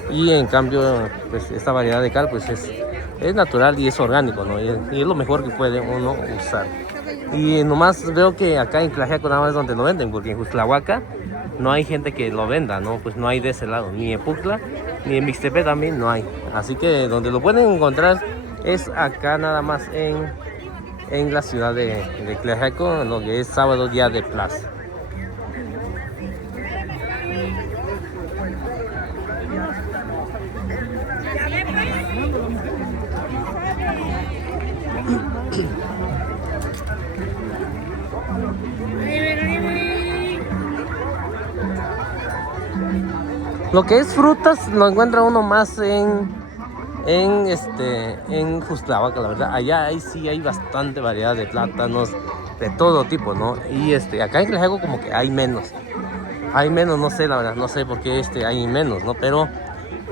Y en cambio, pues esta variedad de cal, pues es natural y es orgánico, ¿no? Y es lo mejor que puede uno usar. Y nomás veo que acá en Tlaxiaco nada más es donde lo venden, porque en Juxtlahuaca no hay gente que lo venda, ¿no? Pues no hay de ese lado, ni en Pucla, ni en Mixtepec también no hay. Así que donde lo pueden encontrar es acá nada más en la ciudad de Tlaxiaco, lo que es sábado día de plaza. Lo que es frutas lo encuentra uno más en Juxtlahuaca, la verdad. Allá sí hay bastante variedad de plátanos de todo tipo, ¿no? Y acá en Tlaxiaco como que hay menos, no sé, la verdad, no sé por qué hay menos, ¿no? Pero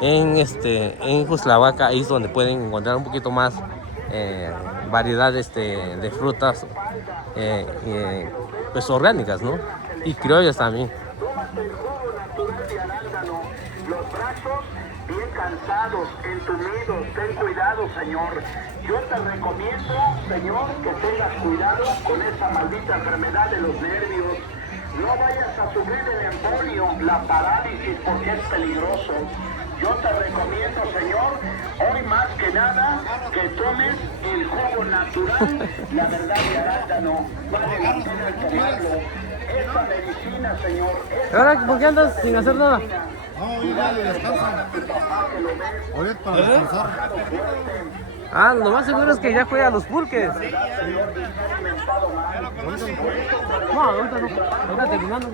en Cuslavaca, ahí es donde pueden encontrar un poquito más variedad de frutas pues orgánicas, ¿no? Y criollas también. Los brazos bien cansados, entumidos, ten cuidado, Señor. Yo te recomiendo, Señor, que tengas cuidado con esa maldita enfermedad de los nervios. No vayas a sufrir el embolio, la parálisis, porque es peligroso. Yo te recomiendo, Señor, hoy más que nada, que tomes el jugo natural, la verdad de arándano. Vale la pena tomarlo. Esa medicina, Señor. ¿Ahora por qué andas sin hacer nada? No, igual, descansa. Ahorita para descansar. Ah, lo más seguro es que ya fue a los pulques. No, ahorita no. Ahorita terminando.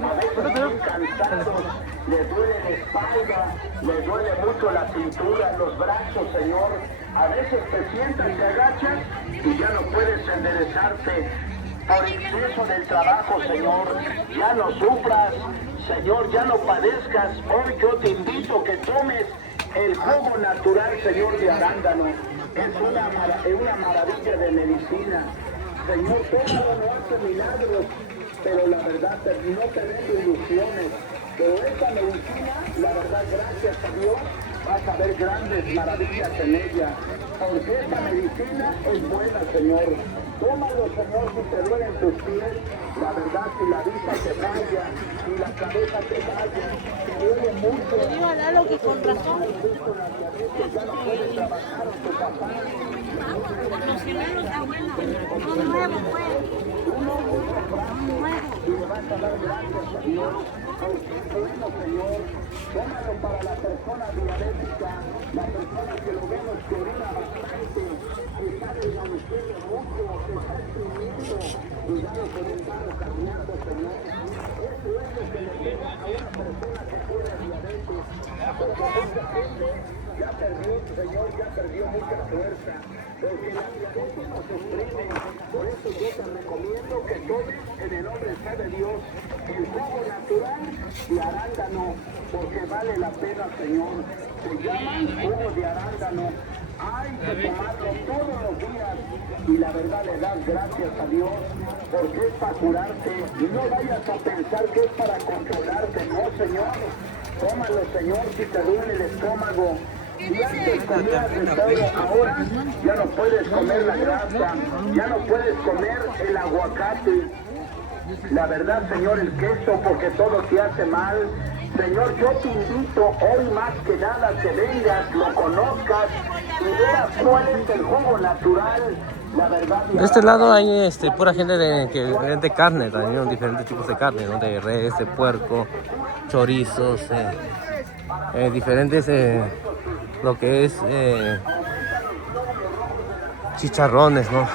Le duele la espalda, le duele mucho la cintura, los brazos, Señor. A veces te sientas, te agachas y ya no puedes enderezarte. Por exceso del trabajo, Señor, ya no sufras, Señor, ya no padezcas. Hoy yo te invito a que tomes el jugo natural, Señor, de arándano. Es una maravilla de medicina. Señor, todo no hace milagros, pero la verdad no te den ilusiones. Pero esta medicina, la verdad, gracias a Dios, vas a ver grandes maravillas en ella. Porque esta medicina es buena, Señor. Tómalo, Señor, si te duelen tus pies. La verdad, si la vista te falla, si la cabeza te falla, te duele mucho. Le digo a Lalo que con razón. Ya no puedes trabajar en tu papá. Los gemelos de abuela. Son nuevos, pues. Son nuevos. Y le vas a dar gracias a Dios. Porque es bueno, Señor. Tómalo para la persona diabética, la persona que lo vemos que orina bastante, que está desvaneciendo mucho, que está exprimiendo, cuidado con el barro carneado, Señor. Eso es lo que le queda a una persona que tiene diabetes. Porque mucha gente ya perdió, Señor, ya perdió mucha fuerza. Porque la diabetes nos exprime. Por eso yo te recomiendo que tomes en el nombre de Dios el jugo natural de arándano, porque vale la pena, Señor. Se llaman jugo de arándano. Hay que tomarlo todos los días y la verdad le das gracias a Dios porque es para curarte. Y no vayas a pensar que es para controlarte, no, Señor. Tómalo, Señor, si te duele el estómago. Si antes comías de todo, ahora ya no puedes comer la grasa, ya no puedes comer el aguacate. La verdad, Señor, el queso, porque todo te hace mal. Señor, yo te invito hoy más que nada que vengas, lo conozcas y veas cuál es el jugo natural. La verdad, De este lado hay pura gente que vende carne también, diferentes tipos de carne, ¿no? De res, de puerco, chorizos, diferentes, lo que es chicharrones, ¿no?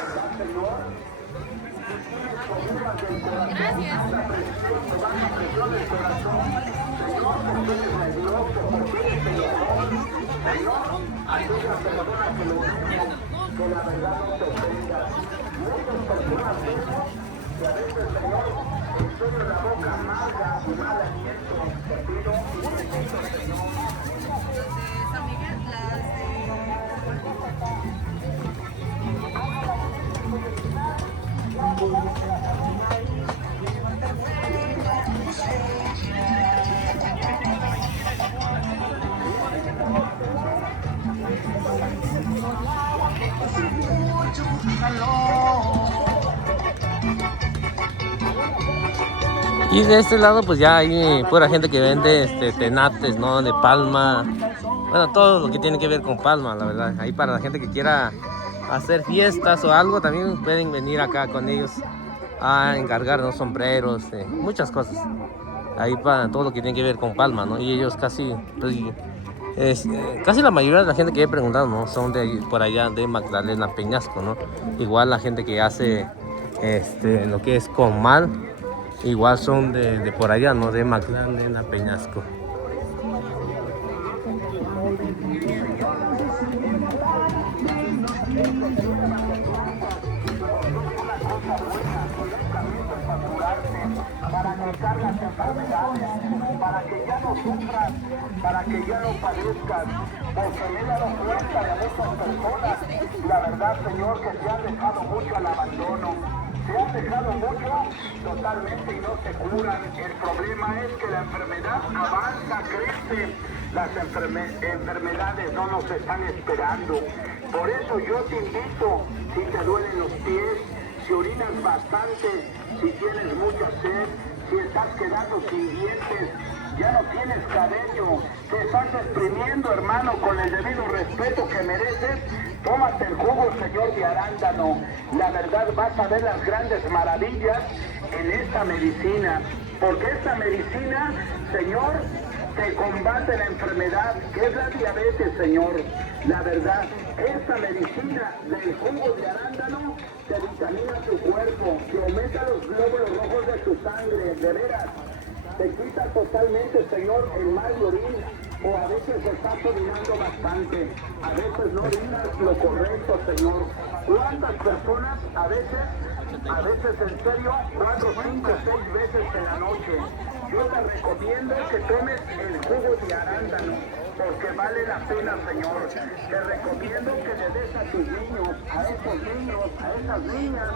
Y de este lado pues ya hay pura gente que vende tenates, ¿no? De palma. Bueno, todo lo que tiene que ver con palma, la verdad. Ahí para la gente que quiera hacer fiestas o algo, también pueden venir acá con ellos a encargarnos sombreros, muchas cosas. Ahí para todo lo que tiene que ver con palma, ¿no? Y ellos casi, pues, casi la mayoría de la gente que he preguntado, ¿no? Son de ahí, por allá de Magdalena, Peñasco, ¿no? Igual la gente que hace lo que es comal, igual son de por allá, ¿no? De Magdalena, Peñasco. para erradicar las enfermedades, para que ya no sufran, para que ya no padezcan, porque me he dado cuenta de muchas personas, la verdad, Señor, que se han dejado mucho al abandono, se han dejado mucho totalmente y no se curan. El problema es que la enfermedad avanza, crece, las enfermedades no nos están esperando. Por eso yo te invito, si te duelen los pies, si orinas bastante, si tienes mucha sed, si estás quedando sin dientes, ya no tienes cabello, te estás exprimiendo, hermano, con el debido respeto que mereces, tómate el jugo, Señor, de arándano. La verdad, vas a ver las grandes maravillas en esta medicina, porque esta medicina, Señor, te combate la enfermedad, que es la diabetes, Señor. La verdad, esta medicina del jugo de arándano te vitamina tu cuerpo, te aumenta los glóbulos rojos de tu sangre, de veras. Te quita totalmente, Señor, el mal de orín, o a veces estás orinando bastante, a veces no orinas lo correcto, Señor. ¿Cuántas personas a veces en serio, 4, 5, 6 veces en la noche? Yo te recomiendo que tomes el jugo de arándano, porque vale la pena, Señor. Te recomiendo que le des a tus niños, a esos niños, a esas niñas,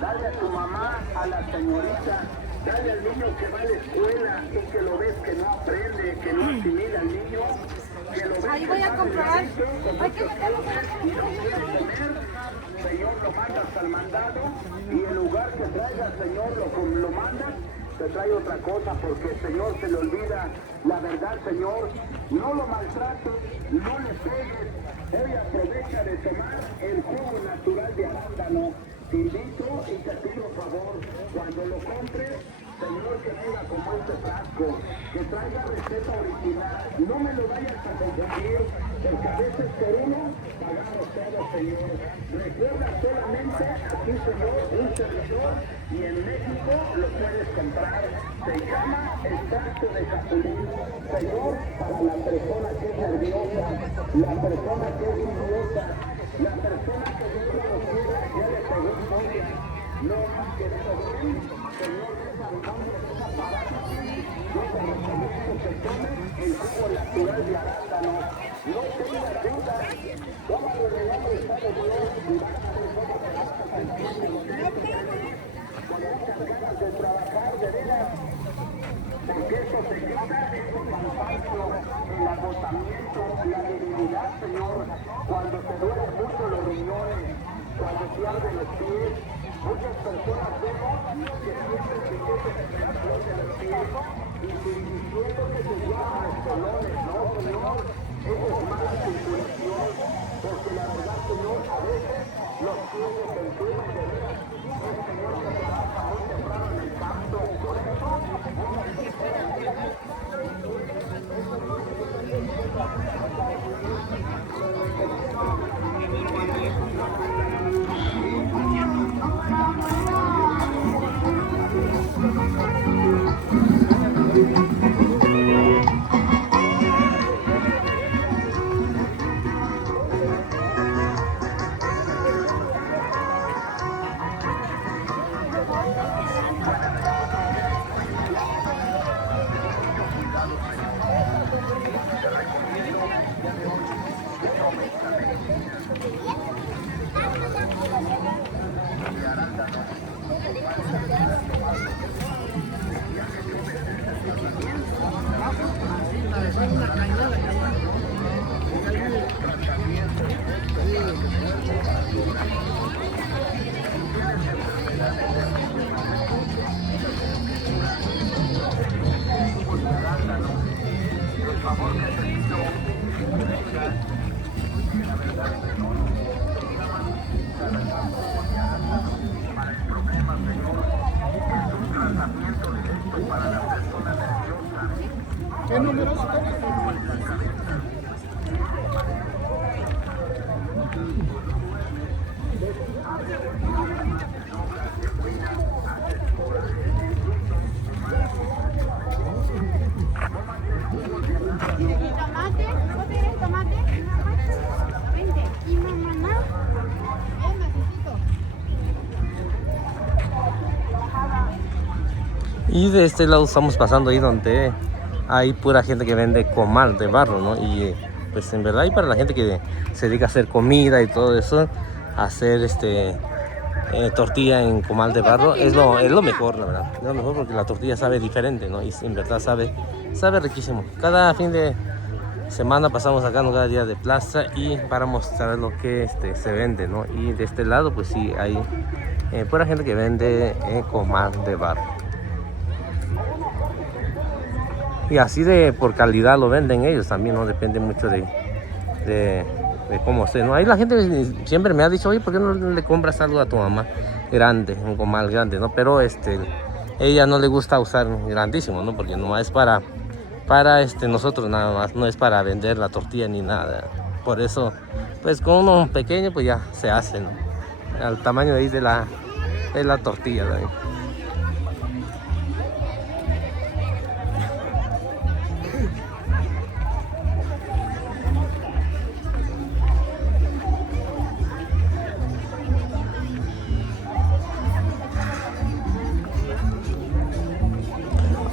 dale a tu mamá, a la señorita, dale al niño que va a la escuela y que lo ves que no aprende, que no asimila al niño, que lo ves. Ahí voy a comprobar. Hay que meterlo y no quiere comer, Señor, lo mandas al mandado y en lugar que traiga, Señor, lo mandas, te trae otra cosa, porque Señor se le olvida. La verdad, Señor, no lo maltrates, no le pegues. Hoy aprovecha de tomar el jugo natural de arándano. Te invito y te pido favor, cuando lo compres, Señor, que venga como este frasco, que traiga receta original. No me lo vayas a confundir, porque a veces por uno pagamos todo, Señor. Recuerda solamente aquí, Señor, un servidor, y en México lo puedes comprar. Se llama extracto de capulín. Señor, para la persona que es nerviosa, la persona que es idiota, la persona que no lo quiere, ya le pegó fobia. No más que eso, Señor, esa parada, yo te recomiendo que tomes el jugo natural de arándano. No tengas duda, tómalo en el nombre de Estado de Dios y vas a ver cómo te vas a sentir con muchas ganas de trabajar, de veras. Porque eso se quita, eso cansancio, el agotamiento, la debilidad, Señor, cuando te duelen mucho los riñones, cuando te arden los pies. Muchas personas vemos que siempre se quedan en la flor de los pies y diciendo que se llaman los colores, no, Señor, eso es mala circulación, porque la verdad, Señor, a veces los pies se enferman de veras. El Señor se trabaja muy temprano en el campo, por eso, ¿Qué números? ¿Tomate? ¿No tienes tomate? 20. ¿Y mamá? Necesito. Y de este lado estamos pasando ahí donde hay pura gente que vende comal de barro, ¿no? Y pues en verdad, y para la gente que se dedica a hacer comida y todo eso, hacer tortilla en comal de barro es lo mejor, la verdad. Es lo mejor porque la tortilla sabe diferente, ¿no? Y en verdad sabe riquísimo. Cada fin de semana pasamos acá, ¿no? Cada día de plaza y para mostrar lo que se vende, ¿no? Y de este lado pues sí hay pura gente que vende comal de barro. Y así por calidad lo venden ellos también, ¿no? Depende mucho de cómo esté, ¿no? Ahí la gente siempre me ha dicho, oye, ¿por qué no le compras algo a tu mamá grande, un comal grande, ¿no? Pero ella no le gusta usar grandísimo, ¿no? Porque no es para nosotros nada más, no es para vender la tortilla ni nada. Por eso, pues con uno pequeño pues ya se hace, ¿no? Al tamaño de ahí de la tortilla, ¿no?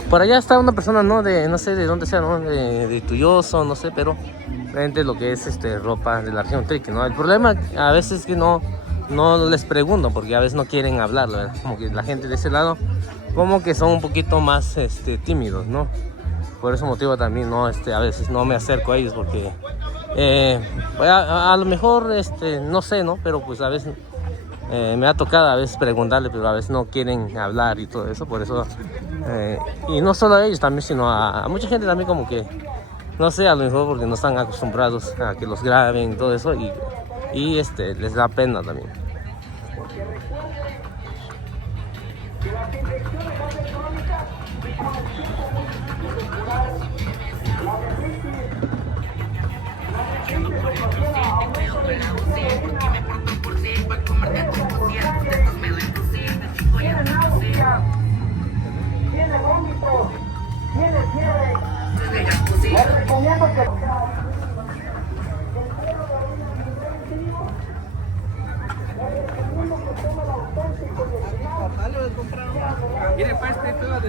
Por allá está una persona, ¿no? No sé de dónde sea, ¿no? De Tuyoso, no sé, pero vende lo que es ropa de la región Triqui, ¿no? El problema a veces es que no les pregunto, porque a veces no quieren hablar, ¿verdad? Como que la gente de ese lado, como que son un poquito más tímidos, ¿no? Por ese motivo también, ¿no? A veces no me acerco a ellos, porque a lo mejor, no sé, ¿no? Pero pues a veces me ha tocado a veces preguntarle, pero a veces no quieren hablar y todo eso, por eso. Y no solo a ellos también, sino a mucha gente también, como que, no sé, a lo mejor porque no están acostumbrados a que los graben y todo eso, y les da pena también. Tiene vómito, tiene fiebre. Les recomiendo que... Mire, paste todo.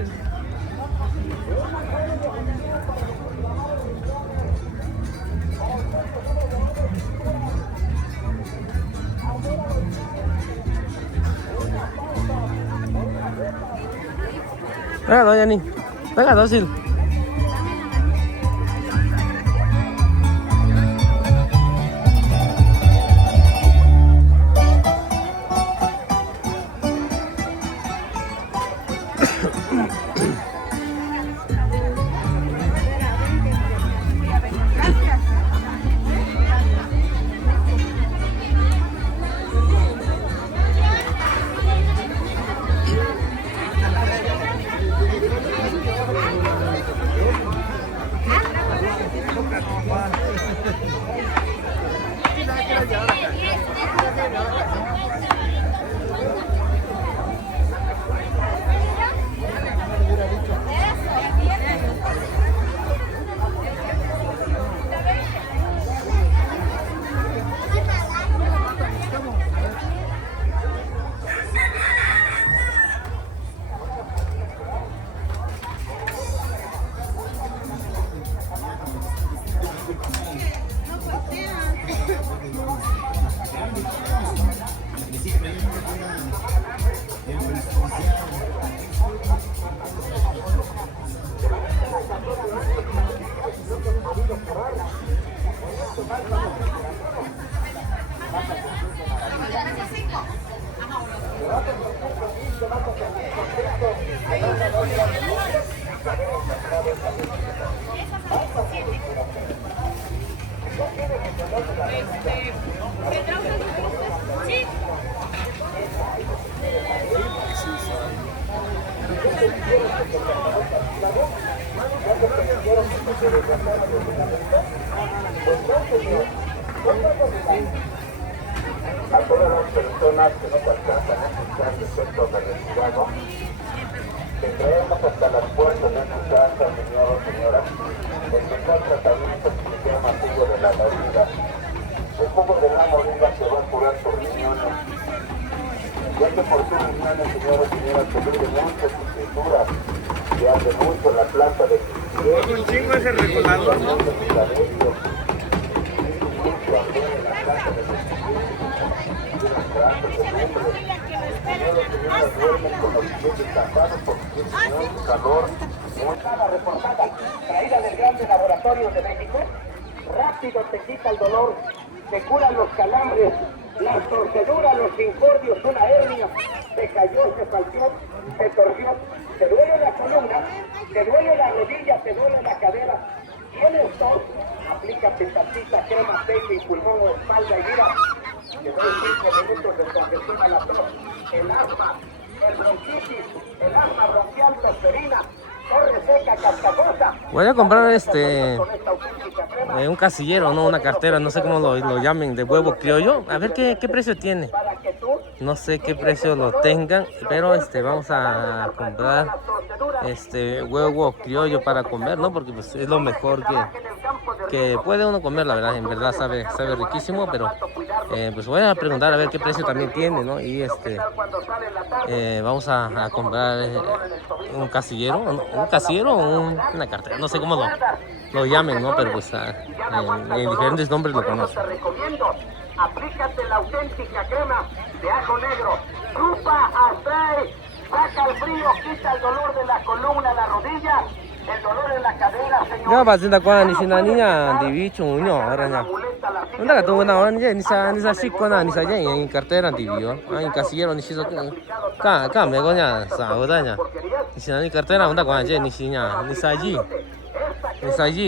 Venga, doña Ni. Venga, dócil. A todas las personas que no se alcanzan a escuchar efectos del resfriado, que traemos hasta las puertas de su casa, señor o señora, el mejor tratamiento que se llama jugo de la moringa. El jugo de la moringa se va a curar tus riñones, ya que por tus riñones, señor o señora, se viven muchas escrituras, que arde mucho la planta de Un chingo ese regulador, ¿no? Una reportada traída del Grande Laboratorio de México. Rápido te quita el dolor, te cura los calambres, las torceduras, los incordios, una hernia, te cayó, se partió, se torció, te duele la columna, te duele la rodilla, te duele la cadera. Tienes tos, aplícate tantita crema, pecho y pulmón o espalda y mira, te doy 5 minutos de congestión a la tos, el asma, el bronquitis, el asma bronquial, tosferina, torre seca, cascagosa. Voy a comprar un casillero, no una cartera, no sé cómo lo llamen, de huevo criollo. A ver qué precio tiene. No sé qué precio lo tengan, pero vamos a comprar huevo criollo para comer, ¿no? Porque pues es lo mejor que puede uno comer, la verdad. En verdad sabe riquísimo, pero pues voy a preguntar a ver qué precio también tiene, ¿no? Y vamos a comprar un casillero o una cartera, no sé cómo lo llamen, ¿no? Pero pues en diferentes nombres lo conozco. Te recomiendo, aplícate la auténtica crema de ajo negro, Rupa Astray, saca el frío, quita el dolor de la columna, la rodilla, el dolor en la cadera, señor. Ya pasinda kwa ni sina niña divicho uño ahora ya. Unda ka tunga na ahora ni sa shiko na ni sa ya en cartera divió. Ay casillero ni shizo ka me gonya sa odaña. Ni sina ni cartera unda kwa ya ni sinya ni sa allí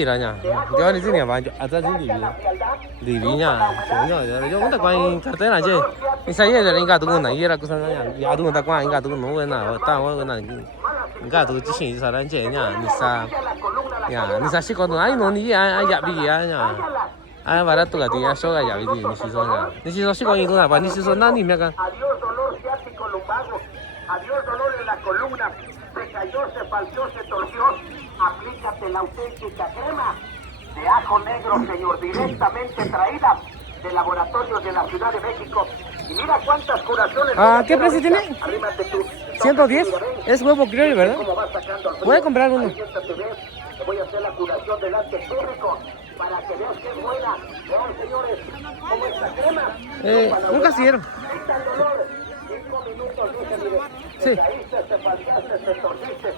raña. Yo ni sinya ba ata divió. Diviña, yo unda kwa en cartera ya. Ni sa ya de inga tunga na yera kusa na ya tunga kwa inga tunga no buena, ta buena. Inga tunga chishin sa ran je nya ni sa ya ni sa shiko no ai no ni ya bi ya nya. Ah, barato la tía soga ya vi ni si son ni si son con ninguna pa ni si son nada ni me acá. Adiós dolor ciático lumbago, adiós dolor en la columna, se cayó, se partió, se torció, aplícate la auténtica crema de ajo negro, señor, directamente traída del laboratorio de la Ciudad de México. Y mira cuántas curaciones. ¿Qué precio tiene? 110. Es huevo criollo, ¿verdad? Voy a comprar uno. Te voy a hacer la curación del antepúrrico para que veas que es buena. Vean, señores, como esta crema. Un casillero. Quita el dolor. 5 minutos, mire. Sí. Te caíste, te faltaste, te torciste.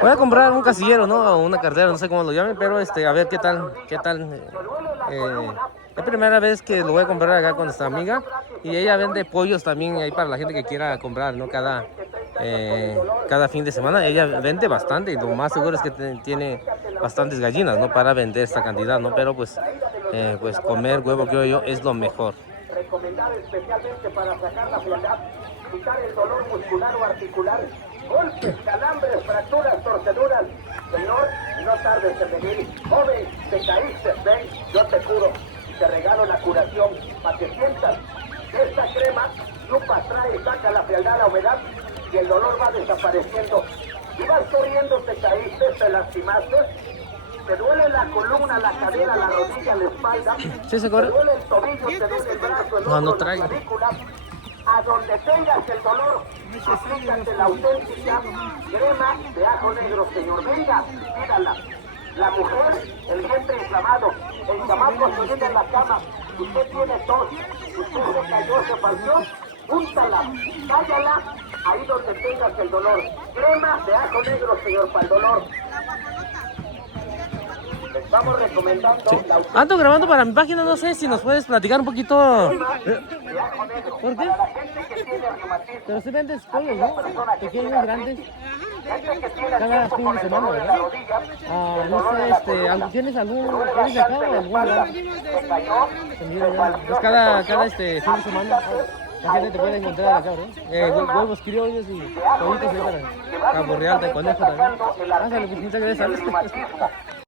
Voy a comprar un casillero, ¿no? O una cartera, no sé cómo lo llamen, pero a ver qué tal. Es la primera vez que lo voy a comprar acá con nuestra amiga y ella vende pollos también ahí para la gente que quiera comprar, ¿no? Cada fin de semana ella vende bastante y lo más seguro es que tiene bastantes gallinas, ¿no? Para vender esta cantidad, ¿no? Pero pues comer huevo criollo es lo mejor. Recomendar especialmente para sacar la frialdad, quitar el dolor muscular o articular, golpes, calambres, fracturas, torceduras. Señor, no tardes en venir. Joven, te caíste, ven, yo te curo. Te regalo la curación para que sientas que esta crema Rupa trae, saca la frialdad, la humedad y el dolor va desapareciendo. Ibas corriendo, te caíste, te lastimaste, te duele la columna, la cadera, la rodilla, la espalda, ¿Sí se te duele el tobillo, te duele el brazo, el hombro, la clavícula. A donde tengas el dolor, aplícate la auténtica crema de ajo negro, señor. Venga, pídala. La mujer, el vientre inflamado, el chamaco se viene en la cama, usted tiene tos, usted se cayó, se partió, úntala, cállala, ahí donde tengas el dolor. Crema de ajo negro, señor, para el dolor. Les estamos recomendando la Ando grabando para mi página, no sé si nos puedes platicar un poquito. de ajo negro. ¿Por qué? Para la gente que tiene reumatismo, Pero si vendes pollos, ¿no? Pequeños, grandes. gente que tiene Cada tiempo fin con de el semana, dolor en ¿verdad? la rodilla, No sé, ¿tienes ¿eres de acá o algún lugar? se cayó, Pues cada fin de semana la gente te puede encontrar acá, ¿no? Huevos criollos y pollitos ahí para Cabo Real de Conejo también. Ándale, pues muchas gracias.